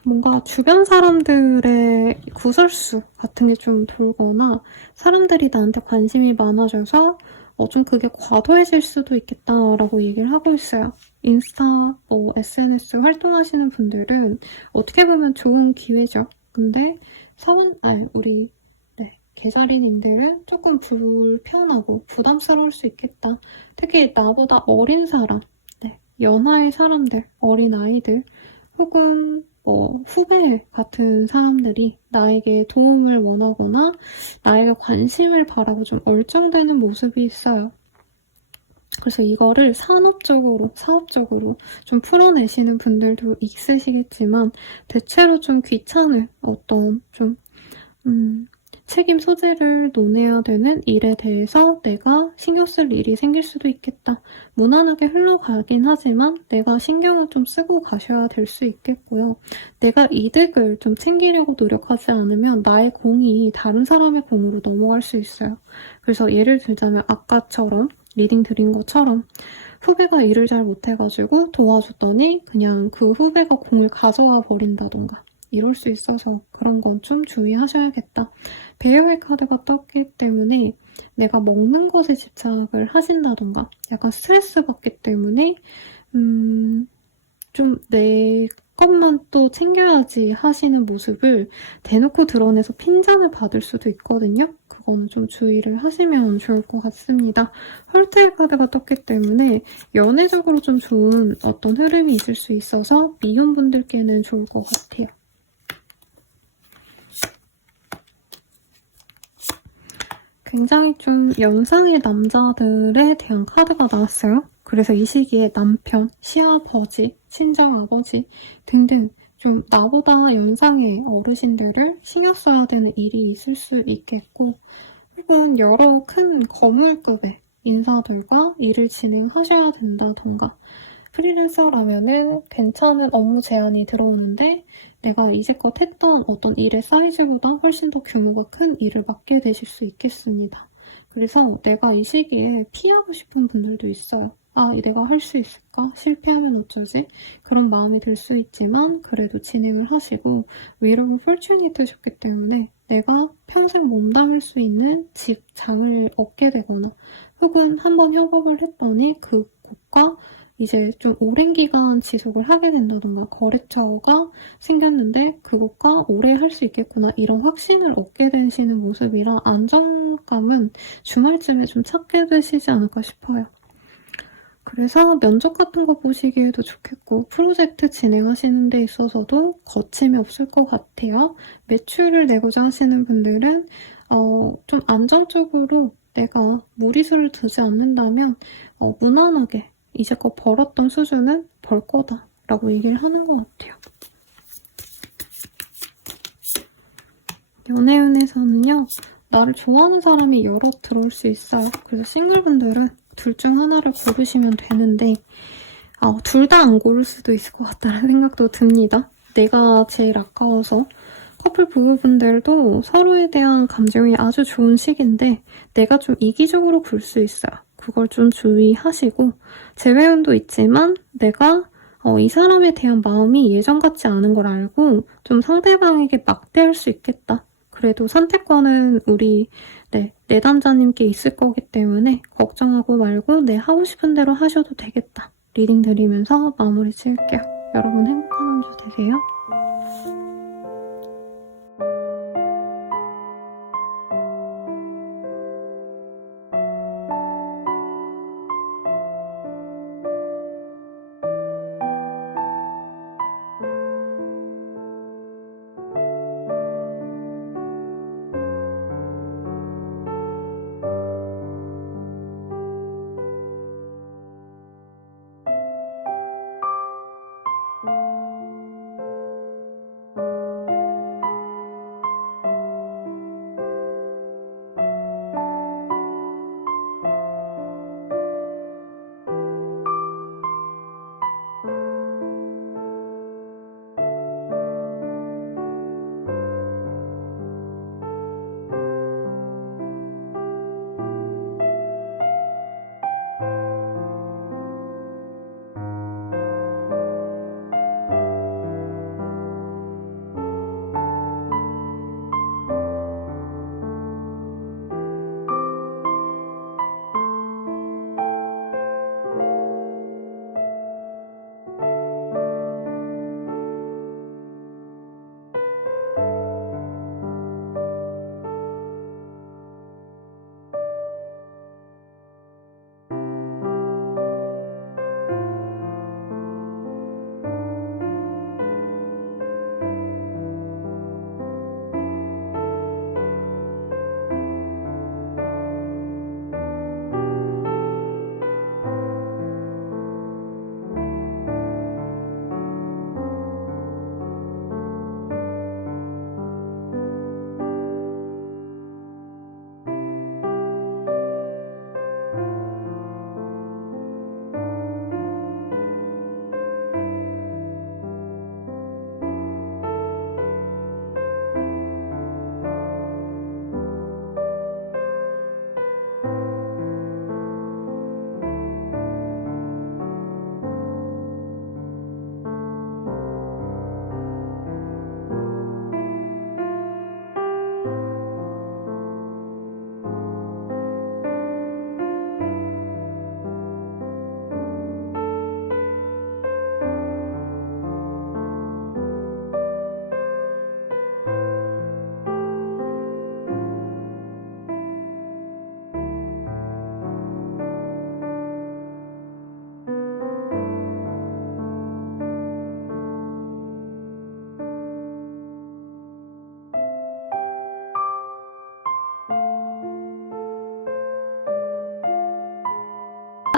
뭔가 주변 사람들의 구설수 같은 게 좀 돌거나 사람들이 나한테 관심이 많아져서 좀 그게 과도해질 수도 있겠다라고 얘기를 하고 있어요. 인스타, SNS 활동하시는 분들은 어떻게 보면 좋은 기회죠. 근데 우리 개자리님들은 조금 불편하고 부담스러울 수 있겠다. 특히 나보다 어린 사람, 연하의 사람들, 어린 아이들, 혹은 후배 같은 사람들이 나에게 도움을 원하거나 나에게 관심을 바라고 좀 얼쩡대는 모습이 있어요. 그래서 이거를 사업적으로 좀 풀어내시는 분들도 있으시겠지만 대체로 좀 귀찮은 어떤 좀 책임 소재를 논해야 되는 일에 대해서 내가 신경 쓸 일이 생길 수도 있겠다. 무난하게 흘러가긴 하지만 내가 신경을 좀 쓰고 가셔야 될 수 있겠고요. 내가 이득을 좀 챙기려고 노력하지 않으면 나의 공이 다른 사람의 공으로 넘어갈 수 있어요. 그래서 예를 들자면 아까처럼 리딩 드린 것처럼 후배가 일을 잘 못해가지고 도와줬더니 그냥 그 후배가 공을 가져와 버린다던가 이럴 수 있어서 그런 건 좀 주의하셔야겠다. 배우의 카드가 떴기 때문에 내가 먹는 것에 집착을 하신다던가 약간 스트레스 받기 때문에 좀 내 것만 또 챙겨야지 하시는 모습을 대놓고 드러내서 핀잔을 받을 수도 있거든요. 그거는 좀 주의를 하시면 좋을 것 같습니다. 헐트의 카드가 떴기 때문에 연애적으로 좀 좋은 어떤 흐름이 있을 수 있어서 미혼분들께는 좋을 것 같아요. 굉장히 좀 연상의 남자들에 대한 카드가 나왔어요. 그래서 이 시기에 남편, 시아버지, 친정아버지 등등 좀 나보다 연상의 어르신들을 신경 써야 되는 일이 있을 수 있겠고 혹은 여러 큰 거물급의 인사들과 일을 진행하셔야 된다던가 프리랜서라면은 괜찮은 업무 제안이 들어오는데 내가 이제껏 했던 어떤 일의 사이즈보다 훨씬 더 규모가 큰 일을 맡게 되실 수 있겠습니다. 그래서 내가 이 시기에 피하고 싶은 분들도 있어요. 내가 할 수 있을까? 실패하면 어쩌지? 그런 마음이 들 수 있지만 그래도 진행을 하시고 위로 폴춘이 뜨셨기 때문에 내가 평생 몸담을 수 있는 집, 장을 얻게 되거나 혹은 한번 협업을 했더니 그 곳과 이제 좀 오랜 기간 지속을 하게 된다던가 거래처가 생겼는데 그것과 오래 할 수 있겠구나 이런 확신을 얻게 되시는 모습이라 안정감은 주말쯤에 좀 찾게 되시지 않을까 싶어요. 그래서 면접 같은 거 보시기에도 좋겠고 프로젝트 진행하시는 데 있어서도 거침이 없을 것 같아요. 매출을 내고자 하시는 분들은 좀 안정적으로 내가 무리수를 두지 않는다면 무난하게 이제껏 벌었던 수준은 벌 거다 라고 얘기를 하는 것 같아요. 연애운에서는요. 나를 좋아하는 사람이 여러 들어올 수 있어요. 그래서 싱글분들은 둘 중 하나를 고르시면 되는데 둘 다 안 고를 수도 있을 것 같다는 생각도 듭니다. 내가 제일 아까워서 커플 부부분들도 서로에 대한 감정이 아주 좋은 시기인데 내가 좀 이기적으로 굴 수 있어요. 그걸 좀 주의하시고 재회운도 있지만 내가 이 사람에 대한 마음이 예전 같지 않은 걸 알고 좀 상대방에게 막대할 수 있겠다. 그래도 선택권은 우리 내담자님께 있을 거기 때문에 걱정하고 말고 하고 싶은 대로 하셔도 되겠다. 리딩 드리면서 마무리 지을게요. 여러분 행복한 한 주 되세요.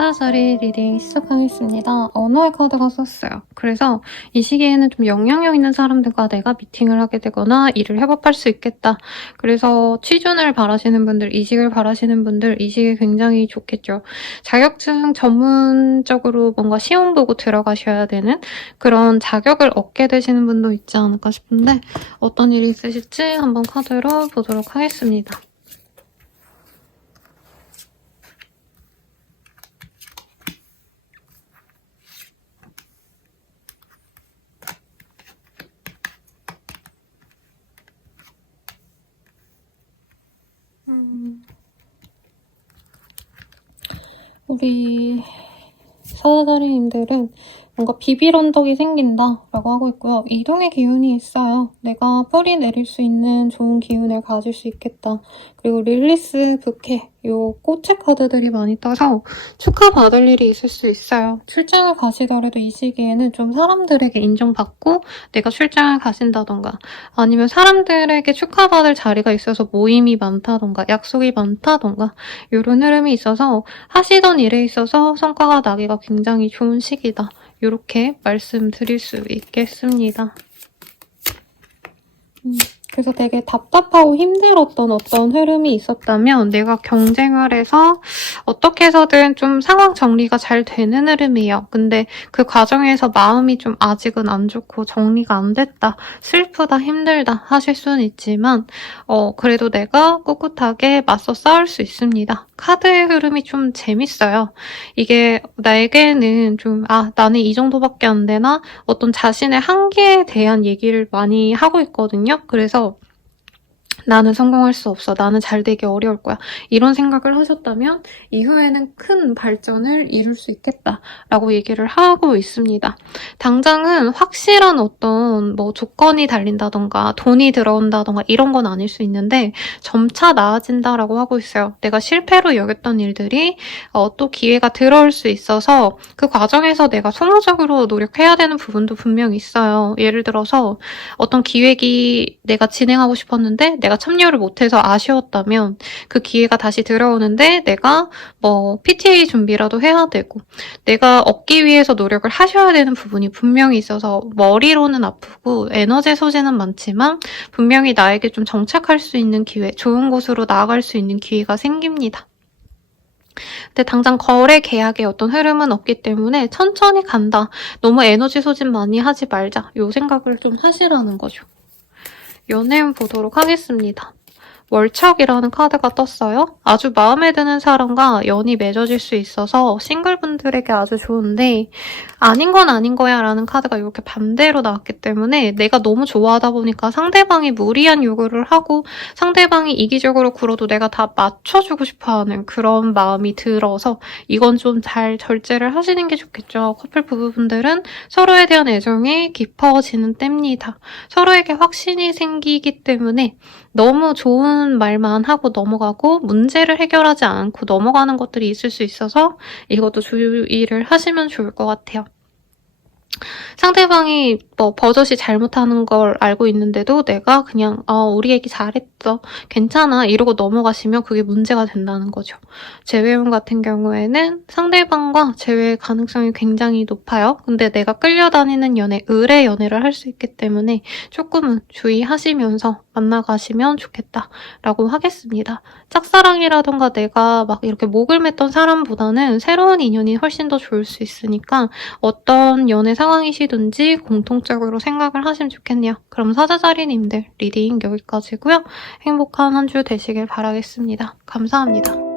사자자리 리딩 시작하겠습니다. 언어의 카드가 썼어요. 그래서 이 시기에는 좀 영향력 있는 사람들과 내가 미팅을 하게 되거나 일을 협업할 수 있겠다. 그래서 취준을 바라시는 분들, 이직을 바라시는 분들 이 시기에 굉장히 좋겠죠. 자격증 전문적으로 뭔가 시험 보고 들어가셔야 되는 그런 자격을 얻게 되시는 분도 있지 않을까 싶은데 어떤 일이 있으실지 한번 카드로 보도록 하겠습니다. 우리 사자자리님들은 뭔가 비빌 언덕이 생긴다라고 하고 있고요. 이동의 기운이 있어요. 내가 뿌리 내릴 수 있는 좋은 기운을 가질 수 있겠다. 그리고 릴리스, 부케, 요 꽃의 카드들이 많이 떠서 축하받을 일이 있을 수 있어요. 출장을 가시더라도 이 시기에는 좀 사람들에게 인정받고 내가 출장을 가신다던가 아니면 사람들에게 축하받을 자리가 있어서 모임이 많다던가 약속이 많다던가 이런 흐름이 있어서 하시던 일에 있어서 성과가 나기가 굉장히 좋은 시기다. 이렇게 말씀드릴 수 있겠습니다. 그래서 되게 답답하고 힘들었던 어떤 흐름이 있었다면 내가 경쟁을 해서 어떻게 해서든 좀 상황 정리가 잘 되는 흐름이에요. 근데 그 과정에서 마음이 좀 아직은 안 좋고 정리가 안 됐다, 슬프다, 힘들다 하실 수는 있지만 그래도 내가 꿋꿋하게 맞서 싸울 수 있습니다. 카드의 흐름이 좀 재밌어요. 이게 나에게는 좀 나는 이 정도밖에 안 되나? 어떤 자신의 한계에 대한 얘기를 많이 하고 있거든요. 그래서 나는 성공할 수 없어. 나는 잘 되기 어려울 거야. 이런 생각을 하셨다면 이후에는 큰 발전을 이룰 수 있겠다라고 얘기를 하고 있습니다. 당장은 확실한 어떤 조건이 달린다던가 돈이 들어온다던가 이런 건 아닐 수 있는데 점차 나아진다라고 하고 있어요. 내가 실패로 여겼던 일들이 또 기회가 들어올 수 있어서 그 과정에서 내가 소모적으로 노력해야 되는 부분도 분명히 있어요. 예를 들어서 어떤 기획이 내가 진행하고 싶었는데 내가 참여를 못해서 아쉬웠다면 그 기회가 다시 들어오는데 내가 PTA 준비라도 해야 되고 내가 얻기 위해서 노력을 하셔야 되는 부분이 분명히 있어서 머리로는 아프고 에너지 소진은 많지만 분명히 나에게 좀 정착할 수 있는 기회, 좋은 곳으로 나아갈 수 있는 기회가 생깁니다. 근데 당장 거래 계약의 어떤 흐름은 없기 때문에 천천히 간다. 너무 에너지 소진 많이 하지 말자. 요 생각을 좀 하시라는 거죠. 연애운 보도록 하겠습니다. 월척이라는 카드가 떴어요. 아주 마음에 드는 사람과 연이 맺어질 수 있어서 싱글분들에게 아주 좋은데 아닌 건 아닌 거야 라는 카드가 이렇게 반대로 나왔기 때문에 내가 너무 좋아하다 보니까 상대방이 무리한 요구를 하고 상대방이 이기적으로 굴어도 내가 다 맞춰주고 싶어하는 그런 마음이 들어서 이건 좀 잘 절제를 하시는 게 좋겠죠. 커플 부부분들은 서로에 대한 애정이 깊어지는 때입니다. 서로에게 확신이 생기기 때문에 너무 좋은 말만 하고 넘어가고 문제를 해결하지 않고 넘어가는 것들이 있을 수 있어서 이것도 주의를 하시면 좋을 것 같아요. 상대방이 버젓이 잘못하는 걸 알고 있는데도 내가 그냥 우리 얘기 잘했어, 괜찮아 이러고 넘어가시면 그게 문제가 된다는 거죠. 재회운 같은 경우에는 상대방과 재회 가능성이 굉장히 높아요. 근데 내가 끌려다니는 연애, 의뢰 연애를 할 수 있기 때문에 조금은 주의하시면서 만나가시면 좋겠다라고 하겠습니다. 짝사랑이라던가 내가 막 이렇게 목을 맸던 사람보다는 새로운 인연이 훨씬 더 좋을 수 있으니까 어떤 연애 상황이시든지 공통적으로 생각을 하시면 좋겠네요. 그럼 사자자리님들 리딩 여기까지고요. 행복한 한 주 되시길 바라겠습니다. 감사합니다.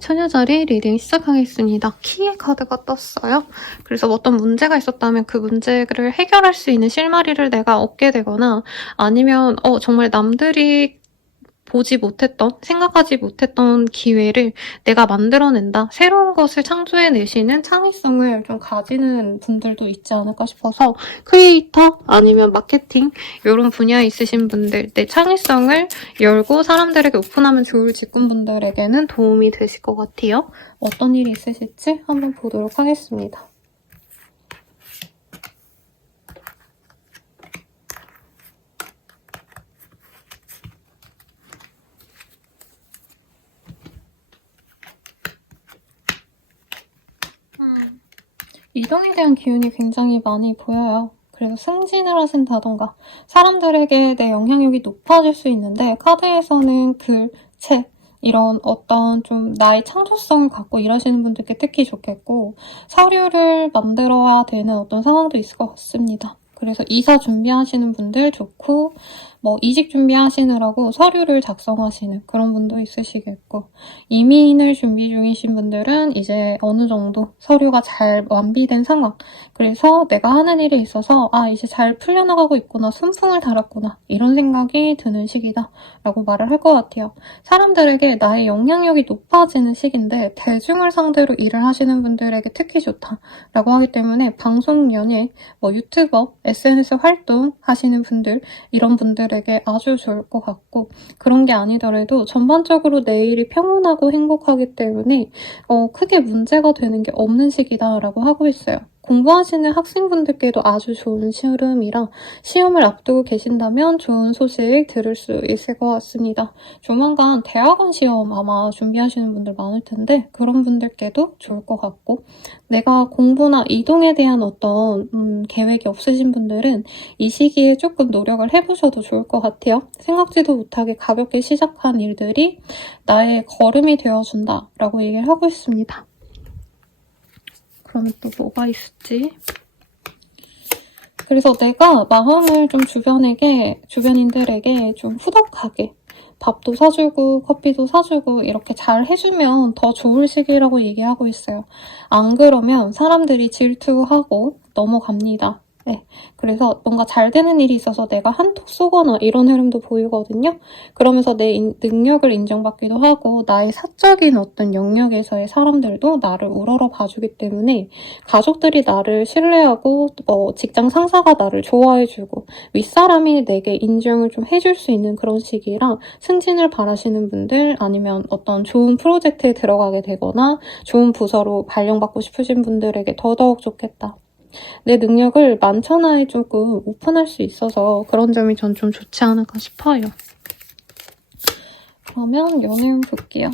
처녀자리 리딩 시작하겠습니다. 키의 카드가 떴어요. 그래서 어떤 문제가 있었다면 그 문제를 해결할 수 있는 실마리를 내가 얻게 되거나 아니면 정말 남들이 보지 못했던, 생각하지 못했던 기회를 내가 만들어낸다. 새로운 것을 창조해내시는 창의성을 좀 가지는 분들도 있지 않을까 싶어서 크리에이터 아니면 마케팅 이런 분야에 있으신 분들, 내 창의성을 열고 사람들에게 오픈하면 좋을 직군분들에게는 도움이 되실 것 같아요. 어떤 일이 있으실지 한번 보도록 하겠습니다. 이동에 대한 기운이 굉장히 많이 보여요. 그래서 승진을 하신다던가 사람들에게 내 영향력이 높아질 수 있는데 카드에서는 글, 책 이런 어떤 좀 나의 창조성을 갖고 일하시는 분들께 특히 좋겠고 서류를 만들어야 되는 어떤 상황도 있을 것 같습니다. 그래서 이사 준비하시는 분들 좋고 이직 준비하시느라고 서류를 작성하시는 그런 분도 있으시겠고 이민을 준비 중이신 분들은 이제 어느 정도 서류가 잘 완비된 상황 그래서 내가 하는 일에 있어서 이제 잘 풀려나가고 있구나 순풍을 달았구나 이런 생각이 드는 시기다 라고 말을 할 것 같아요. 사람들에게 나의 영향력이 높아지는 시기인데 대중을 상대로 일을 하시는 분들에게 특히 좋다라고 하기 때문에 방송, 연예, 유튜버, SNS 활동 하시는 분들 이런 분들에게 아주 좋을 것 같고 그런 게 아니더라도 전반적으로 내일이 평온하고 행복하기 때문에 크게 문제가 되는 게 없는 시기다라고 하고 있어요. 공부하시는 학생분들께도 아주 좋은 시름이라 시험을 앞두고 계신다면 좋은 소식 들을 수 있을 것 같습니다. 조만간 대학원 시험 아마 준비하시는 분들 많을 텐데 그런 분들께도 좋을 것 같고 내가 공부나 이동에 대한 어떤 계획이 없으신 분들은 이 시기에 조금 노력을 해보셔도 좋을 것 같아요. 생각지도 못하게 가볍게 시작한 일들이 나의 걸음이 되어준다라고 얘기를 하고 있습니다. 그러면 또 뭐가 있을지. 그래서 내가 마음을 좀 주변인들에게 좀 후덕하게 밥도 사주고 커피도 사주고 이렇게 잘 해주면 더 좋을 시기라고 얘기하고 있어요. 안 그러면 사람들이 질투하고 넘어갑니다. 네, 그래서 뭔가 잘 되는 일이 있어서 내가 한턱 쏘거나 이런 흐름도 보이거든요. 그러면서 내 능력을 인정받기도 하고 나의 사적인 어떤 영역에서의 사람들도 나를 우러러 봐주기 때문에 가족들이 나를 신뢰하고 직장 상사가 나를 좋아해주고 윗사람이 내게 인정을 좀 해줄 수 있는 그런 시기라 승진을 바라시는 분들 아니면 어떤 좋은 프로젝트에 들어가게 되거나 좋은 부서로 발령받고 싶으신 분들에게 더더욱 좋겠다. 내 능력을 만천하에 조금 오픈할 수 있어서 그런 점이 전 좀 좋지 않을까 싶어요. 그러면 연애운 볼게요.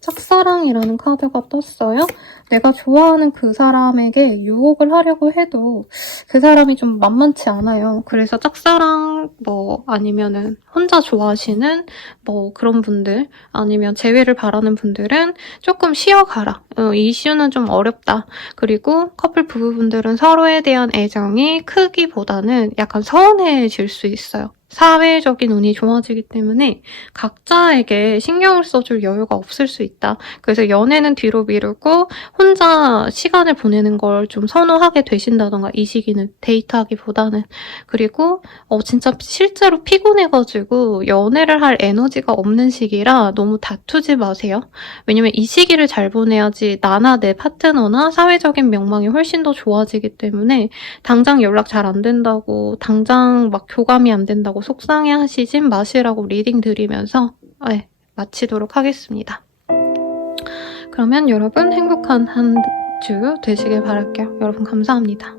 짝사랑이라는 카드가 떴어요. 내가 좋아하는 그 사람에게 유혹을 하려고 해도 그 사람이 좀 만만치 않아요. 그래서 짝사랑 아니면은 혼자 좋아하시는 그런 분들 아니면 재회를 바라는 분들은 조금 쉬어가라. 이슈는 좀 어렵다. 그리고 커플 부부분들은 서로에 대한 애정이 크기보다는 약간 서운해질 수 있어요. 사회적인 운이 좋아지기 때문에 각자에게 신경을 써줄 여유가 없을 수 있다. 그래서 연애는 뒤로 미루고 혼자 시간을 보내는 걸 좀 선호하게 되신다던가 이 시기는 데이트하기보다는 그리고 진짜 실제로 피곤해가지고 연애를 할 에너지가 없는 시기라 너무 다투지 마세요. 왜냐면 이 시기를 잘 보내야지 나나 내 파트너나 사회적인 명망이 훨씬 더 좋아지기 때문에 당장 연락 잘 안 된다고 당장 막 교감이 안 된다고 속상해 하시진 마시라고 리딩 드리면서 마치도록 하겠습니다. 그러면 여러분 행복한 한 주 되시길 바랄게요. 여러분 감사합니다.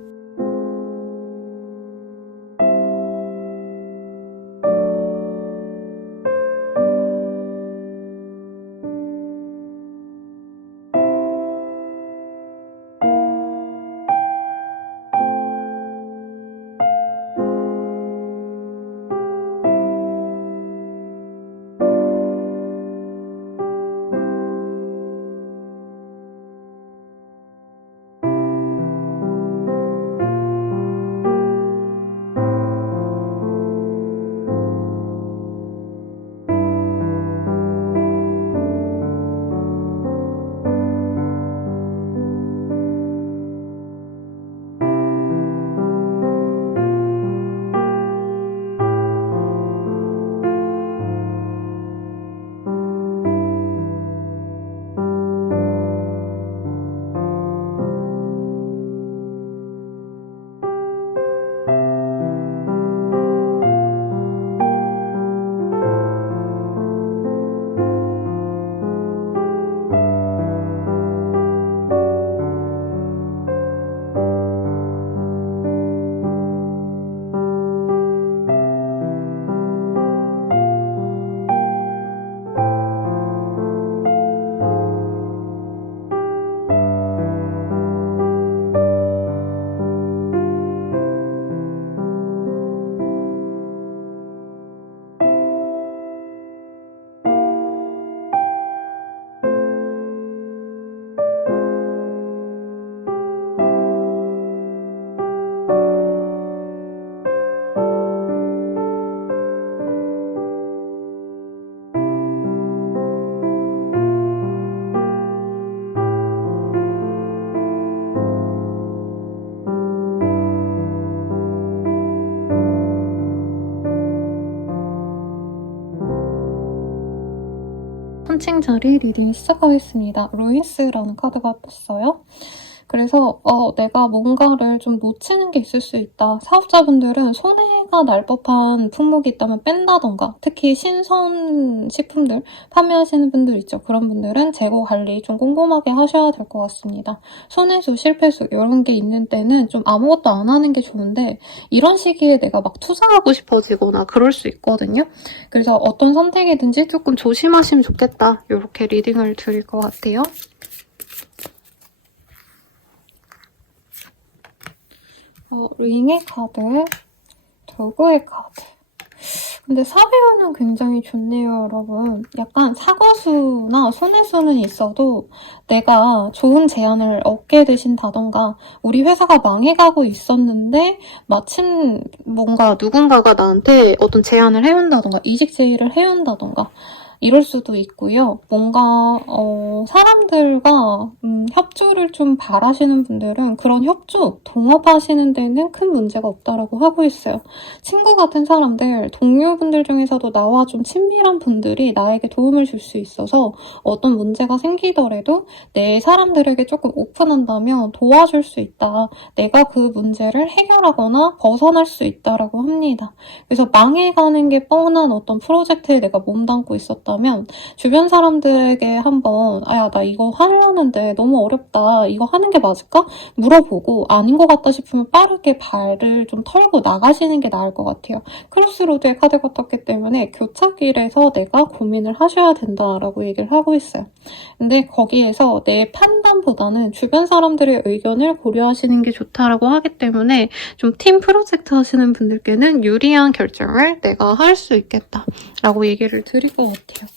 3층짜리 리딩 시작하겠습니다. 루이스라는 카드가 떴어요. 그래서 내가 뭔가를 좀 놓치는 게 있을 수 있다. 사업자분들은 손해가 날 법한 품목이 있다면 뺀다던가, 특히 신선 식품들 판매하시는 분들 있죠. 그런 분들은 재고 관리 좀 꼼꼼하게 하셔야 될 것 같습니다. 손해수, 실패수 이런 게 있는 때는 좀 아무것도 안 하는 게 좋은데 이런 시기에 내가 막 투자하고 싶어지거나 그럴 수 있거든요. 그래서 어떤 선택이든지 조금 조심하시면 좋겠다. 이렇게 리딩을 드릴 것 같아요. 링의 카드, 도구의 카드. 근데 사배우는 굉장히 좋네요, 여러분. 약간 사과수나 손해수는 있어도 내가 좋은 제안을 얻게 되신다던가 우리 회사가 망해가고 있었는데 마침 뭔가 누군가가 나한테 어떤 제안을 해온다던가 이직 제의를 해온다던가 이럴 수도 있고요. 뭔가 사람들과 협조를 좀 바라시는 분들은 그런 협조, 동업하시는 데는 큰 문제가 없다라고 하고 있어요. 친구 같은 사람들, 동료분들 중에서도 나와 좀 친밀한 분들이 나에게 도움을 줄 수 있어서 어떤 문제가 생기더라도 내 사람들에게 조금 오픈한다면 도와줄 수 있다. 내가 그 문제를 해결하거나 벗어날 수 있다라고 합니다. 그래서 망해가는 게 뻔한 어떤 프로젝트에 내가 몸담고 있었다면 주변 사람들에게 한번 나 이거 하려는데 너무 어렵다. 이거 하는 게 맞을까? 물어보고 아닌 것 같다 싶으면 빠르게 발을 좀 털고 나가시는 게 나을 것 같아요. 크로스로드의 카드가 떴기 때문에 교착길에서 내가 고민을 하셔야 된다라고 얘기를 하고 있어요. 근데 거기에서 내 판단보다는 주변 사람들의 의견을 고려하시는 게 좋다라고 하기 때문에 좀 팀 프로젝트 하시는 분들께는 유리한 결정을 내가 할 수 있겠다라고 얘기를 드릴 것 같아요.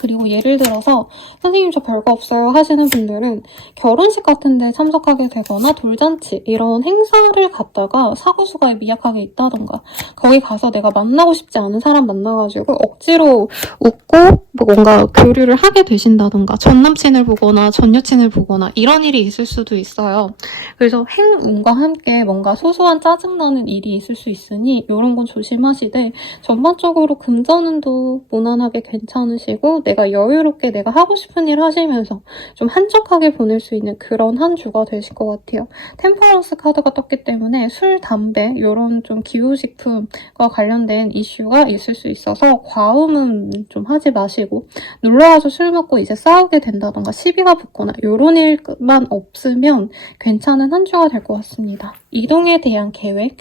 그리고 예를 들어서 선생님 저 별거 없어요 하시는 분들은 결혼식 같은 데 참석하게 되거나 돌잔치 이런 행사를 갔다가 사고수가 미약하게 있다던가 거기 가서 내가 만나고 싶지 않은 사람 만나가지고 억지로 웃고 뭔가 교류를 하게 되신다던가 전 남친을 보거나 전 여친을 보거나 이런 일이 있을 수도 있어요. 그래서 행운과 함께 뭔가 소소한 짜증나는 일이 있을 수 있으니 이런 건 조심하시되 전반적으로 금전운도 무난하게 괜찮으시고 내가 여유롭게 내가 하고 싶은 일 하시면서 좀 한적하게 보낼 수 있는 그런 한 주가 되실 것 같아요. 템퍼런스 카드가 떴기 때문에 술, 담배 이런 좀 기후식품과 관련된 이슈가 있을 수 있어서 과음은 좀 하지 마시고 놀러와서 술 먹고 이제 싸우게 된다던가 시비가 붙거나 이런 일만 없으면 괜찮은 한 주가 될 것 같습니다. 이동에 대한 계획,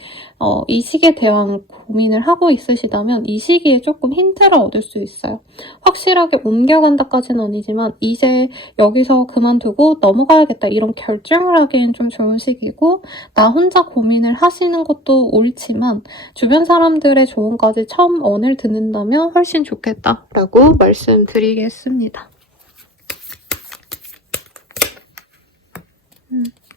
이 시기에 대한 고민을 하고 있으시다면 이 시기에 조금 힌트를 얻을 수 있어요. 확실하게 옮겨간다까지는 아니지만 이제 여기서 그만두고 넘어가야겠다 이런 결정을 하기엔 좀 좋은 시기고 나 혼자 고민을 하시는 것도 옳지만 주변 사람들의 조언까지 첨언을 듣는다면 훨씬 좋겠다라고 말씀드리겠습니다.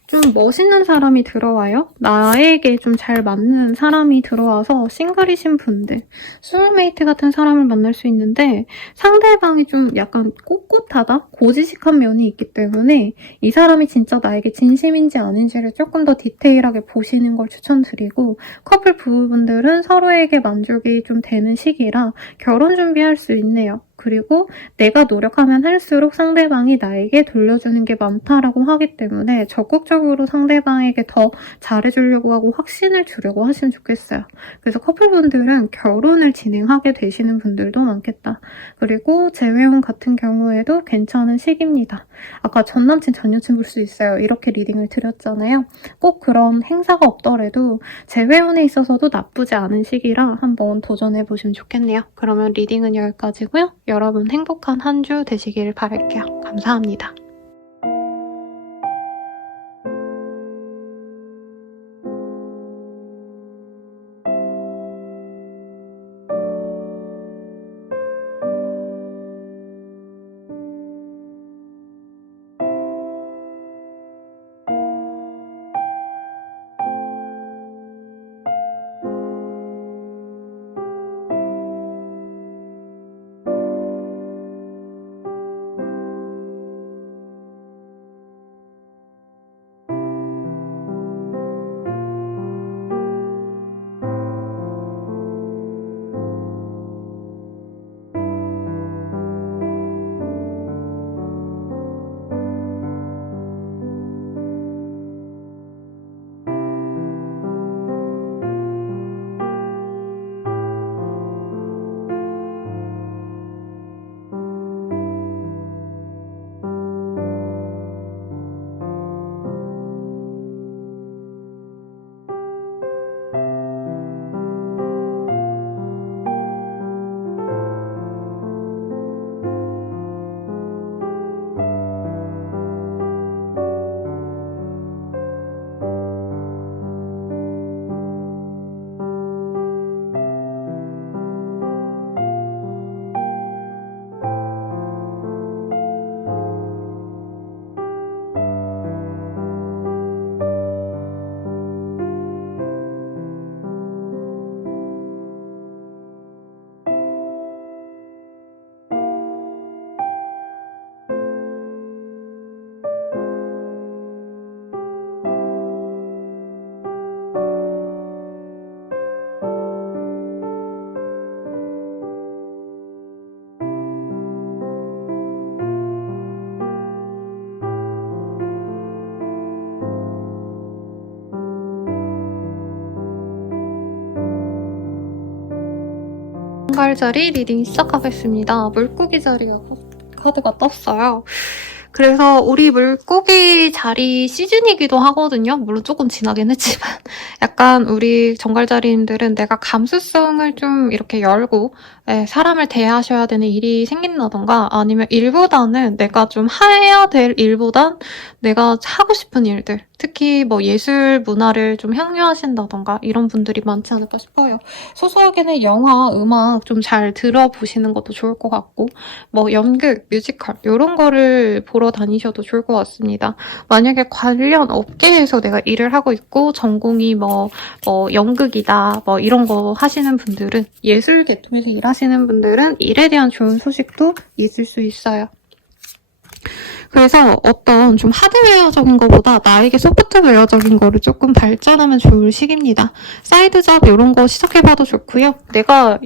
좀 멋있는 사람이 들어와요. 나에게 좀 잘 맞는 사람이 들어와서 싱글이신 분들, 소울메이트 같은 사람을 만날 수 있는데 상대방이 좀 약간 꼿꼿하다? 고지식한 면이 있기 때문에 이 사람이 진짜 나에게 진심인지 아닌지를 조금 더 디테일하게 보시는 걸 추천드리고 커플 부부분들은 서로에게 만족이 좀 되는 시기라 결혼 준비할 수 있네요. 그리고 내가 노력하면 할수록 상대방이 나에게 돌려주는 게 많다라고 하기 때문에 적극적으로 상대방에게 더 잘해주려고 하고 확신을 주려고 하시면 좋겠어요. 그래서 커플분들은 결혼을 진행하게 되시는 분들도 많겠다. 그리고 재회원 같은 경우에도 괜찮은 시기입니다. 아까 전남친, 전여친 볼 수 있어요. 이렇게 리딩을 드렸잖아요. 꼭 그런 행사가 없더라도 재회원에 있어서도 나쁘지 않은 시기라 한번 도전해보시면 좋겠네요. 그러면 리딩은 여기까지고요. 여러분 행복한 한 주 되시길 바랄게요. 감사합니다. 정갈자리 리딩 시작하겠습니다. 물고기 자리가 카드가 떴어요. 그래서 우리 물고기 자리 시즌이기도 하거든요. 물론 조금 지나긴 했지만 약간 우리 정갈자리님들은 내가 감수성을 좀 이렇게 열고 사람을 대하셔야 되는 일이 생긴다던가 아니면 일보다는 내가 좀 해야 될 일보단 내가 하고 싶은 일들 특히 뭐 예술 문화를 좀 향유하신다던가 이런 분들이 많지 않을까 싶어요. 소소하게는 영화, 음악 좀 잘 들어보시는 것도 좋을 것 같고 뭐 연극, 뮤지컬 이런 거를 보러 다니셔도 좋을 것 같습니다. 만약에 관련 업계에서 내가 일을 하고 있고 전공이 뭐 연극이다 뭐 이런 거 하시는 분들은 예술 계통에서 일하시는 분들은 일에 대한 좋은 소식도 있을 수 있어요. 그래서 어떤 좀 하드웨어적인 것보다 나에게 소프트웨어적인 거를 조금 발전하면 좋을 시기입니다. 사이드 잡 이런 거 시작해봐도 좋고요. 내가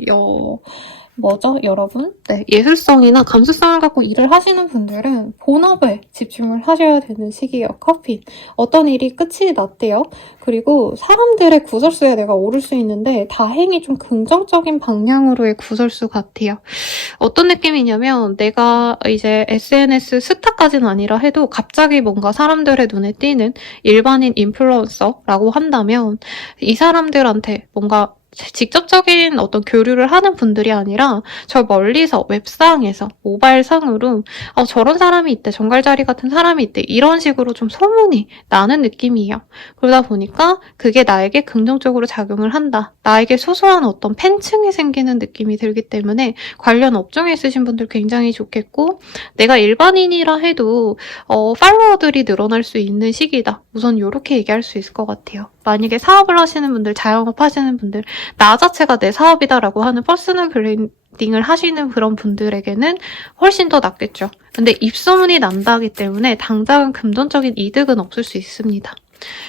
여러분? 네, 예술성이나 감수성을 갖고 일을 하시는 분들은 본업에 집중을 하셔야 되는 시기예요. 커피. 어떤 일이 끝이 났대요. 그리고 사람들의 구설수에 내가 오를 수 있는데 다행히 좀 긍정적인 방향으로의 구설수 같아요. 어떤 느낌이냐면 내가 이제 SNS 스타까지는 아니라 해도 갑자기 뭔가 사람들의 눈에 띄는 일반인 인플루언서라고 한다면 이 사람들한테 뭔가 직접적인 어떤 교류를 하는 분들이 아니라 저 멀리서 웹상에서 모바일상으로 저런 사람이 있대, 정갈자리 같은 사람이 있대 이런 식으로 좀 소문이 나는 느낌이에요. 그러다 보니까 그게 나에게 긍정적으로 작용을 한다. 나에게 소소한 어떤 팬층이 생기는 느낌이 들기 때문에 관련 업종에 있으신 분들 굉장히 좋겠고 내가 일반인이라 해도 팔로워들이 늘어날 수 있는 시기다. 우선 이렇게 얘기할 수 있을 것 같아요. 만약에 사업을 하시는 분들, 자영업 하시는 분들 나 자체가 내 사업이다라고 하는 퍼스널 브랜딩을 하시는 그런 분들에게는 훨씬 더 낫겠죠. 근데 입소문이 난다기 때문에 당장은 금전적인 이득은 없을 수 있습니다.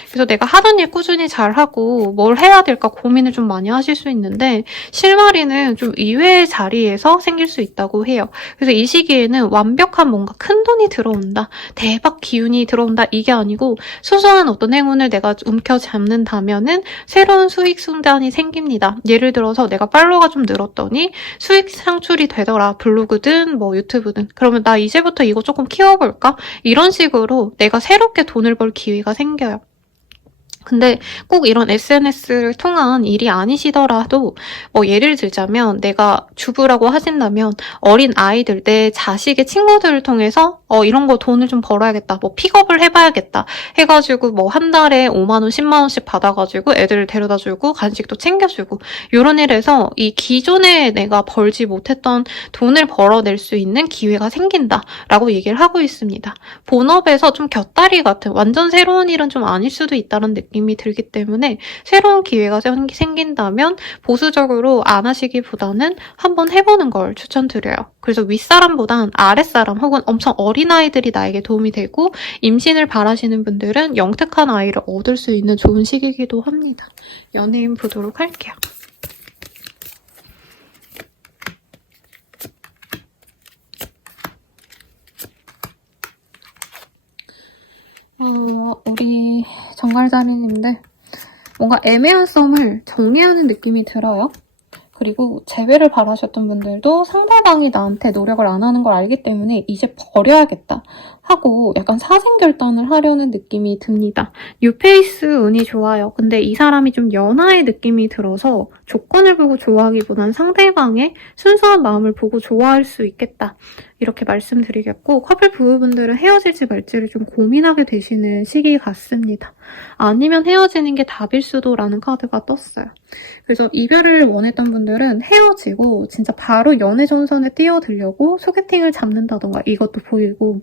그래서 내가 하던 일 꾸준히 잘하고 뭘 해야 될까 고민을 좀 많이 하실 수 있는데 실마리는 좀 의외의 자리에서 생길 수 있다고 해요. 그래서 이 시기에는 완벽한 뭔가 큰 돈이 들어온다, 대박 기운이 들어온다 이게 아니고 소소한 어떤 행운을 내가 움켜잡는다면은 새로운 수익 순환이 생깁니다. 예를 들어서 내가 팔로워가 좀 늘었더니 수익 창출이 되더라. 블로그든 뭐 유튜브든. 그러면 나 이제부터 이거 조금 키워볼까? 이런 식으로 내가 새롭게 돈을 벌 기회가 생겨요. 근데 꼭 이런 SNS를 통한 일이 아니시더라도 예를 들자면 내가 주부라고 하신다면 어린 아이들, 내 자식의 친구들을 통해서 이런 거 돈을 좀 벌어야겠다. 픽업을 해봐야겠다. 해가지고 한 달에 5만 원, 10만 원씩 받아가지고 애들을 데려다주고 간식도 챙겨주고 이런 일에서 이 기존에 내가 벌지 못했던 돈을 벌어낼 수 있는 기회가 생긴다라고 얘기를 하고 있습니다. 본업에서 좀 곁다리 같은 완전 새로운 일은 좀 아닐 수도 있다는 느낌이 들기 때문에 새로운 기회가 생긴다면 보수적으로 안 하시기보다는 한번 해보는 걸 추천드려요. 그래서 윗사람보단 아랫사람 혹은 엄청 어린아이들이 나에게 도움이 되고 임신을 바라시는 분들은 영특한 아이를 얻을 수 있는 좋은 시기이기도 합니다. 연예인 보도록 할게요. 우리 정갈자리님들 뭔가 애매한 썸을 정리하는 느낌이 들어요. 그리고 재회를 바라셨던 분들도 상대방이 나한테 노력을 안 하는 걸 알기 때문에 이제 버려야겠다 하고 약간 사생결단을 하려는 느낌이 듭니다. 뉴페이스 운이 좋아요. 근데 이 사람이 좀 연하의 느낌이 들어서 조건을 보고 좋아하기보단 상대방의 순수한 마음을 보고 좋아할 수 있겠다. 이렇게 말씀드리겠고 커플 부부분들은 헤어질지 말지를 좀 고민하게 되시는 시기 같습니다. 아니면 헤어지는 게 답일 수도라는 카드가 떴어요. 그래서 이별을 원했던 분들은 헤어지고 진짜 바로 연애 전선에 뛰어들려고 소개팅을 잡는다던가 이것도 보이고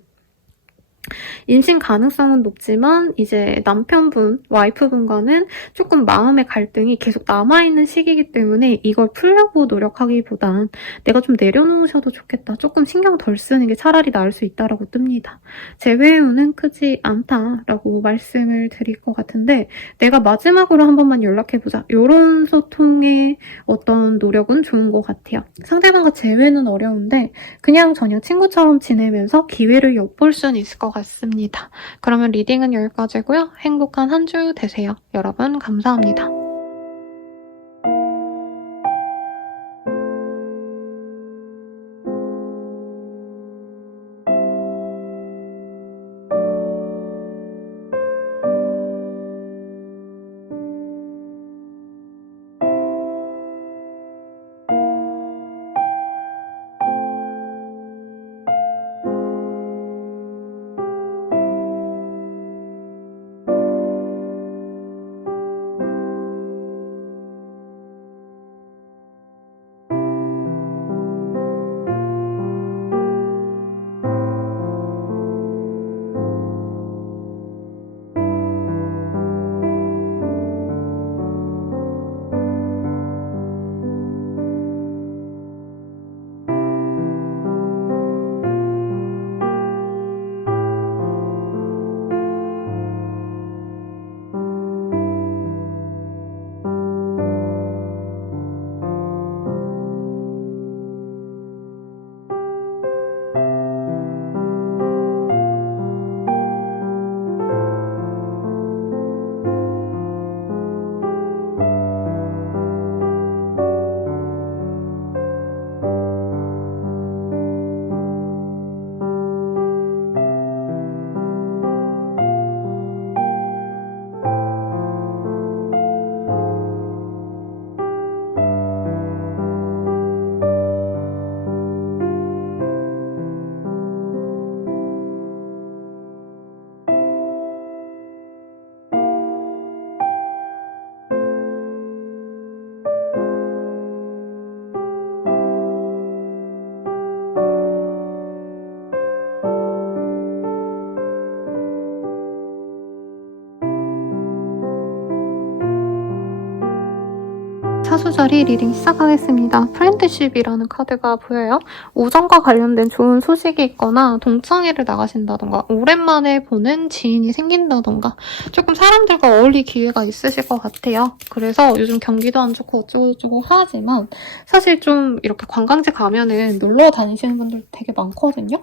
임신 가능성은 높지만 이제 남편분, 와이프분과는 조금 마음의 갈등이 계속 남아있는 시기이기 때문에 이걸 풀려고 노력하기보단 내가 좀 내려놓으셔도 좋겠다. 조금 신경 덜 쓰는 게 차라리 나을 수 있다라고 뜹니다. 재회운은 크지 않다라고 말씀을 드릴 것 같은데 내가 마지막으로 한 번만 연락해보자. 이런 소통의 어떤 노력은 좋은 것 같아요. 상대방과 재회는 어려운데 그냥 친구처럼 지내면서 기회를 엿볼 수는 있을 것 같습니다. 그러면 리딩은 여기까지고요. 행복한 한 주 되세요. 여러분 감사합니다. 사수자리 리딩 시작하겠습니다. 프렌드십이라는 카드가 보여요. 우정과 관련된 좋은 소식이 있거나 동창회를 나가신다던가 오랜만에 보는 지인이 생긴다던가 조금 사람들과 어울릴 기회가 있으실 것 같아요. 그래서 요즘 경기도 안 좋고 어쩌고저쩌고 하지만 사실 좀 이렇게 관광지 가면은 놀러 다니시는 분들 되게 많거든요.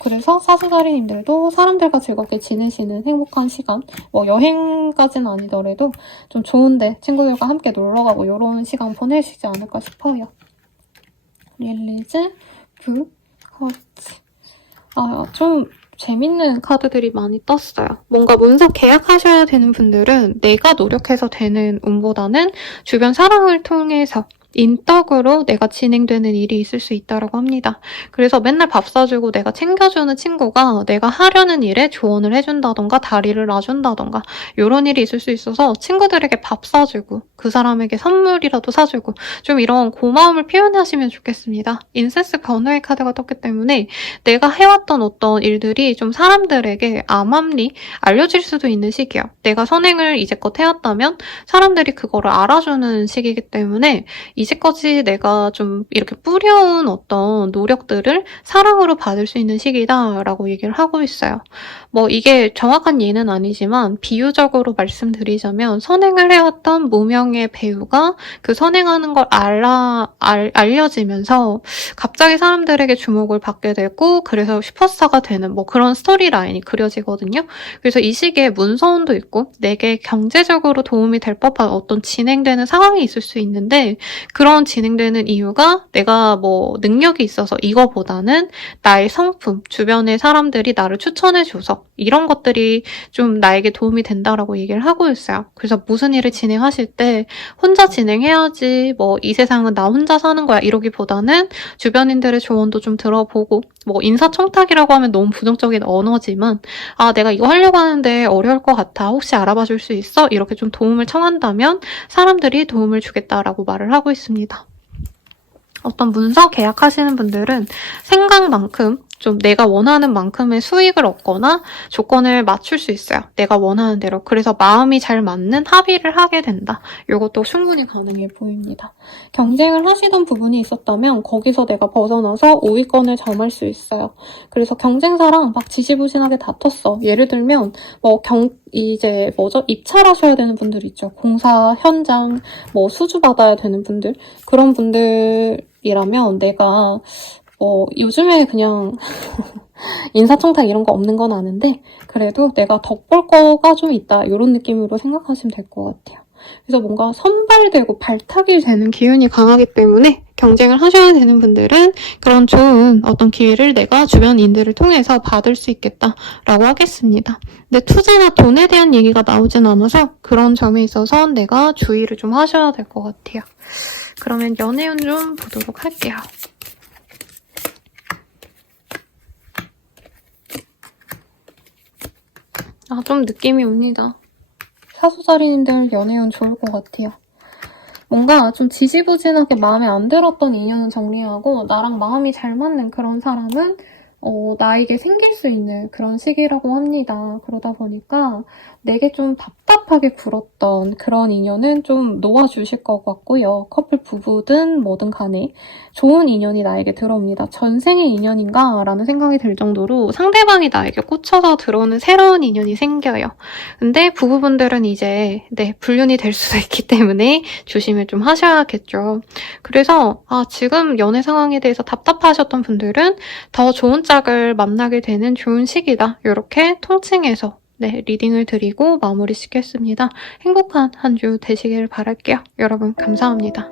그래서 사수자리님들도 사람들과 즐겁게 지내시는 행복한 시간, 뭐 여행까지는 아니더라도 좀 좋은데 친구들과 함께 놀러가고 이런 시간 보내시지 않을까 싶어요. 릴리즈, 부, 커츠. 좀 재밌는 카드들이 많이 떴어요. 뭔가 문서 계약하셔야 되는 분들은 내가 노력해서 되는 운보다는 주변 사람을 통해서 인덕으로 내가 진행되는 일이 있을 수 있다고 합니다. 그래서 맨날 밥 사주고 내가 챙겨주는 친구가 내가 하려는 일에 조언을 해준다던가 다리를 놔준다던가 이런 일이 있을 수 있어서 친구들에게 밥 사주고 그 사람에게 선물이라도 사주고 좀 이런 고마움을 표현하시면 좋겠습니다. 인센스 변화의 카드가 떴기 때문에 내가 해왔던 어떤 일들이 좀 사람들에게 암암리 알려질 수도 있는 시기예요. 내가 선행을 이제껏 해왔다면 사람들이 그거를 알아주는 시기이기 때문에 이제까지 내가 좀 이렇게 뿌려온 어떤 노력들을 사랑으로 받을 수 있는 시기다라고 얘기를 하고 있어요. 뭐 이게 정확한 예는 아니지만 비유적으로 말씀드리자면 선행을 해왔던 무명의 배우가 그 선행하는 걸 알려지면서 갑자기 사람들에게 주목을 받게 되고 그래서 슈퍼스타가 되는 뭐 그런 스토리 라인이 그려지거든요. 그래서 이 시기에 문서운도 있고 내게 경제적으로 도움이 될 법한 어떤 진행되는 상황이 있을 수 있는데 그런 진행되는 이유가 내가 뭐 능력이 있어서 이거보다는 나의 성품, 주변의 사람들이 나를 추천해줘서 이런 것들이 좀 나에게 도움이 된다라고 얘기를 하고 있어요. 그래서 무슨 일을 진행하실 때 혼자 진행해야지 뭐 이 세상은 나 혼자 사는 거야 이러기보다는 주변인들의 조언도 좀 들어보고 뭐 인사청탁이라고 하면 너무 부정적인 언어지만 내가 이거 하려고 하는데 어려울 것 같아. 혹시 알아봐 줄 수 있어? 이렇게 좀 도움을 청한다면 사람들이 도움을 주겠다라고 말을 하고 있습니다. 어떤 문서 계약하시는 분들은 생각만큼 좀 내가 원하는 만큼의 수익을 얻거나 조건을 맞출 수 있어요. 내가 원하는 대로. 그래서 마음이 잘 맞는 합의를 하게 된다. 이것도 충분히 가능해 보입니다. 경쟁을 하시던 부분이 있었다면 거기서 내가 벗어나서 우위권을 점할 수 있어요. 그래서 경쟁사랑 막 지지부진하게 다퉜어. 예를 들면 입찰하셔야 되는 분들 있죠. 공사 현장, 수주 받아야 되는 분들. 그런 분들이라면 내가 요즘에 그냥 인사청탁 이런 거 없는 건 아는데 그래도 내가 덕볼 거가 좀 있다 이런 느낌으로 생각하시면 될 것 같아요. 그래서 뭔가 선발되고 발탁이 되는 기운이 강하기 때문에 경쟁을 하셔야 되는 분들은 그런 좋은 어떤 기회를 내가 주변인들을 통해서 받을 수 있겠다라고 하겠습니다. 근데 투자나 돈에 대한 얘기가 나오진 않아서 그런 점에 있어서 내가 주의를 좀 하셔야 될 것 같아요. 그러면 연애운 좀 보도록 할게요. 좀 느낌이 옵니다. 사수자리님들 연애운 좋을 것 같아요. 뭔가 좀 지지부진하게 마음에 안 들었던 인연은 정리하고 나랑 마음이 잘 맞는 그런 사람은 나에게 생길 수 있는 그런 시기라고 합니다. 그러다 보니까 내게 좀 답답하게 굴었던 그런 인연은 좀 놓아주실 것 같고요. 커플 부부든 뭐든 간에 좋은 인연이 나에게 들어옵니다. 전생의 인연인가? 라는 생각이 들 정도로 상대방이 나에게 꽂혀서 들어오는 새로운 인연이 생겨요. 근데 부부분들은 이제 불륜이 될 수도 있기 때문에 조심을 좀 하셔야겠죠. 그래서 지금 연애 상황에 대해서 답답하셨던 분들은 더 좋은 짝을 만나게 되는 좋은 시기다. 이렇게 통칭해서 리딩을 드리고 마무리 짓겠습니다. 행복한 한 주 되시길 바랄게요. 여러분 감사합니다.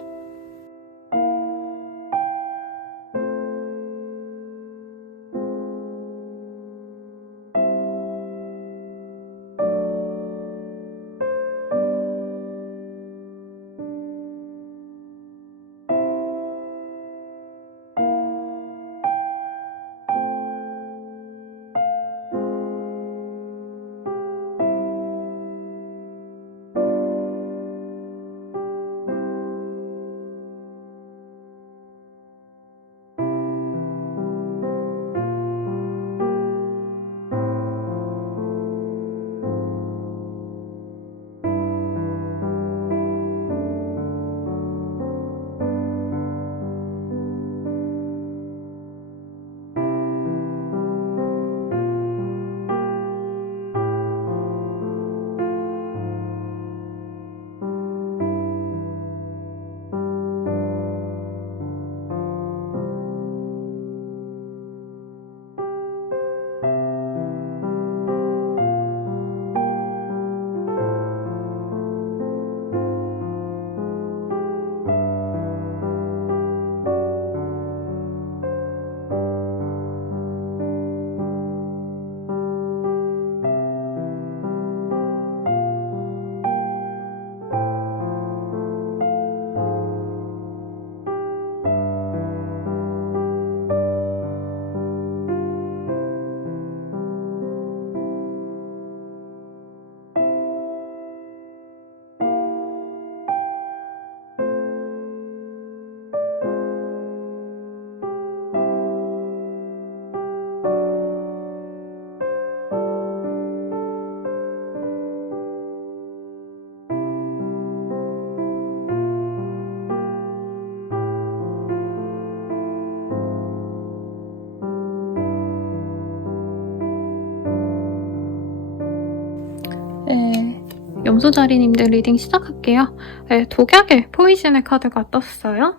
금수자리님들 리딩 시작할게요. 네, 독약의 포이즌의 카드가 떴어요.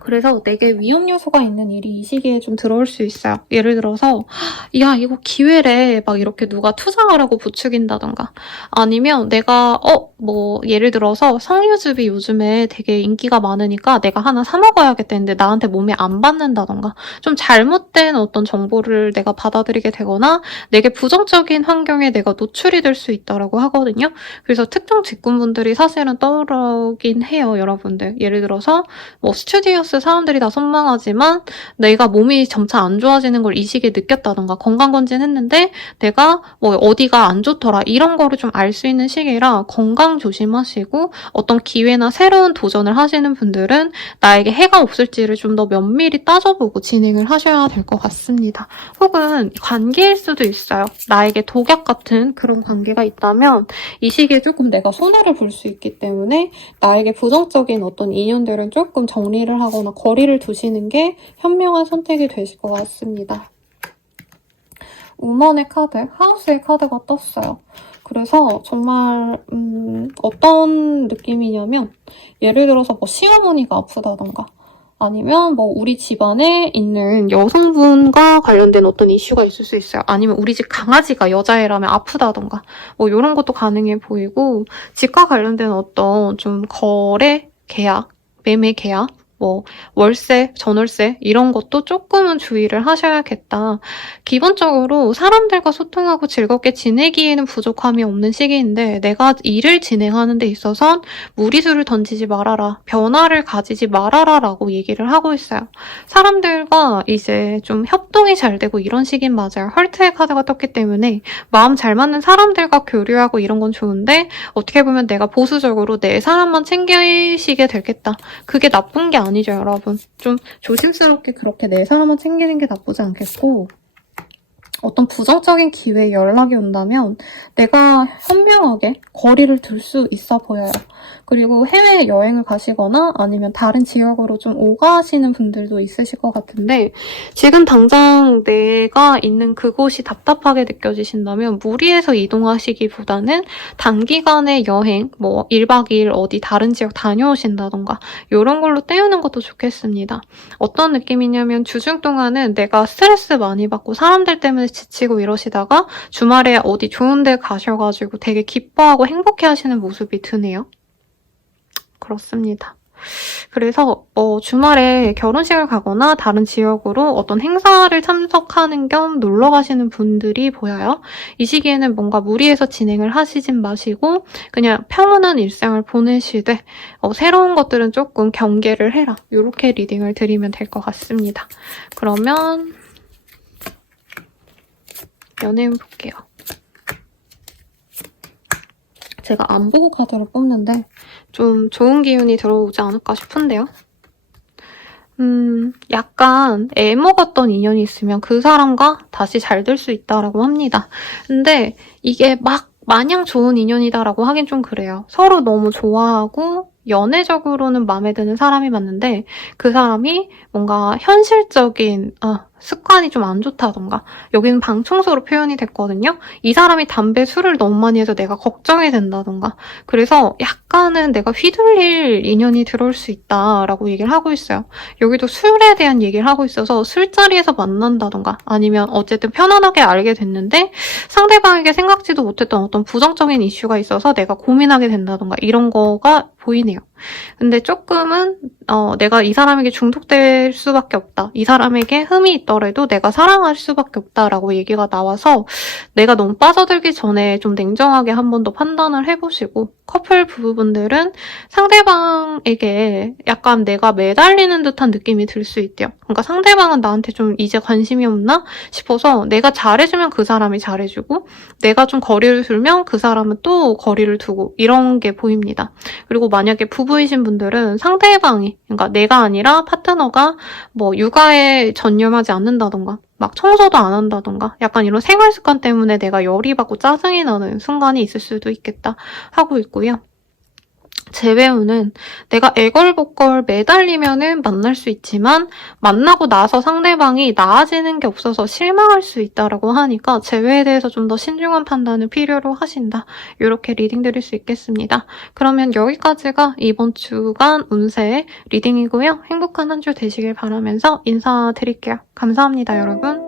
그래서 내게 위험 요소가 있는 일이 이 시기에 좀 들어올 수 있어요. 예를 들어서 야 이거 기회래 막 이렇게 누가 투자하라고 부추긴다던가 아니면 내가 뭐 예를 들어서 석류즙이 요즘에 되게 인기가 많으니까 내가 하나 사 먹어야겠다 했는데 나한테 몸에 안 받는다던가 좀 잘못된 어떤 정보를 내가 받아들이게 되거나 내게 부정적인 환경에 내가 노출이 될 수 있다라고 하거든요. 그래서 특정 직군분들이 사실은 떠오르긴 해요, 여러분들. 예를 들어서 뭐 스튜디오스 사람들이 다 선망하지만 내가 몸이 점차 안 좋아지는 걸 이 시기에 느꼈다던가 건강검진 했는데 내가 뭐 어디가 안 좋더라 이런 거를 좀 알 수 있는 시기라 건강 조심하시고 어떤 기회나 새로운 도전을 하시는 분들은 나에게 해가 없을지를 좀 더 면밀히 따져보고 진행을 하셔야 될 것 같습니다. 혹은 관계일 수도 있어요. 나에게 독약 같은 그런 관계가 있다면 이 시기에 조금 내가 손해를 볼 수 있기 때문에 나에게 부정적인 어떤 인연들은 조금 정리를 하거나 거리를 두시는 게 현명한 선택이 되실 것 같습니다. 우먼의 카드, 하우스의 카드가 떴어요. 그래서 정말 어떤 느낌이냐면 예를 들어서 뭐 시어머니가 아프다던가 아니면 뭐 우리 집안에 있는 여성분과 관련된 어떤 이슈가 있을 수 있어요. 아니면 우리 집 강아지가 여자애라면 아프다던가 뭐 이런 것도 가능해 보이고 집과 관련된 어떤 좀 거래, 계약, 매매 계약 뭐 월세, 전월세 이런 것도 조금은 주의를 하셔야겠다. 기본적으로 사람들과 소통하고 즐겁게 지내기에는 부족함이 없는 시기인데 내가 일을 진행하는 데 있어선 무리수를 던지지 말아라. 변화를 가지지 말아라 라고 얘기를 하고 있어요. 사람들과 이제 좀 협동이 잘 되고 이런 시기는 맞아요. 헐트의 카드가 떴기 때문에 마음 잘 맞는 사람들과 교류하고 이런 건 좋은데 어떻게 보면 내가 보수적으로 내 사람만 챙기시게 되겠다. 그게 나쁜 게 아니죠, 여러분. 좀 조심스럽게 그렇게 내 사람만 챙기는 게 나쁘지 않겠고 어떤 부정적인 기회에 연락이 온다면 내가 현명하게 거리를 둘 수 있어 보여요. 그리고 해외여행을 가시거나 아니면 다른 지역으로 좀 오가시는 분들도 있으실 것 같은데 지금 당장 내가 있는 그곳이 답답하게 느껴지신다면 무리해서 이동하시기보다는 단기간의 여행, 뭐 1박 2일 어디 다른 지역 다녀오신다던가 이런 걸로 때우는 것도 좋겠습니다. 어떤 느낌이냐면 주중 동안은 내가 스트레스 많이 받고 사람들 때문에 지치고 이러시다가 주말에 어디 좋은 데 가셔가지고 되게 기뻐하고 행복해하시는 모습이 드네요. 그렇습니다. 그래서 주말에 결혼식을 가거나 다른 지역으로 어떤 행사를 참석하는 겸 놀러 가시는 분들이 보여요. 이 시기에는 뭔가 무리해서 진행을 하시진 마시고 그냥 평온한 일상을 보내시되 새로운 것들은 조금 경계를 해라. 이렇게 리딩을 드리면 될 것 같습니다. 그러면 연애운 볼게요. 제가 안 보고 카드를 뽑는데 좀 좋은 기운이 들어오지 않을까 싶은데요. 약간 애먹었던 인연이 있으면 그 사람과 다시 잘 될 수 있다라고 합니다. 근데 이게 막 마냥 좋은 인연이다라고 하긴 좀 그래요. 서로 너무 좋아하고 연애적으로는 마음에 드는 사람이 맞는데 그 사람이 뭔가 현실적인 습관이 좀 안 좋다던가 여기는 방청소로 표현이 됐거든요. 이 사람이 담배, 술을 너무 많이 해서 내가 걱정이 된다던가 그래서 약간은 내가 휘둘릴 인연이 들어올 수 있다라고 얘기를 하고 있어요. 여기도 술에 대한 얘기를 하고 있어서 술자리에서 만난다던가 아니면 어쨌든 편안하게 알게 됐는데 상대방에게 생각지도 못했던 어떤 부정적인 이슈가 있어서 내가 고민하게 된다던가 이런 거가 보이네요. 근데 조금은 내가 이 사람에게 중독될 수밖에 없다. 이 사람에게 흠이 있더라도 내가 사랑할 수밖에 없다라고 얘기가 나와서 내가 너무 빠져들기 전에 좀 냉정하게 한 번 더 판단을 해보시고 커플 부부분들은 상대방에게 약간 내가 매달리는 듯한 느낌이 들 수 있대요. 그러니까 상대방은 나한테 좀 이제 관심이 없나 싶어서 내가 잘해주면 그 사람이 잘해주고 내가 좀 거리를 두면 그 사람은 또 거리를 두고 이런 게 보입니다. 그리고 만약에 부부이신 분들은 상대방이 그러니까 내가 아니라 파트너가 뭐 육아에 전념하지 않는다던가 막 청소도 안 한다던가 약간 이런 생활 습관 때문에 내가 열이 받고 짜증이 나는 순간이 있을 수도 있겠다 하고 있고요. 재회운은 내가 애걸복걸 매달리면은 만날 수 있지만 만나고 나서 상대방이 나아지는 게 없어서 실망할 수 있다라고 하니까 재회에 대해서 좀 더 신중한 판단을 필요로 하신다. 이렇게 리딩 드릴 수 있겠습니다. 그러면 여기까지가 이번 주간 운세 리딩이고요. 행복한 한 주 되시길 바라면서 인사드릴게요. 감사합니다, 여러분.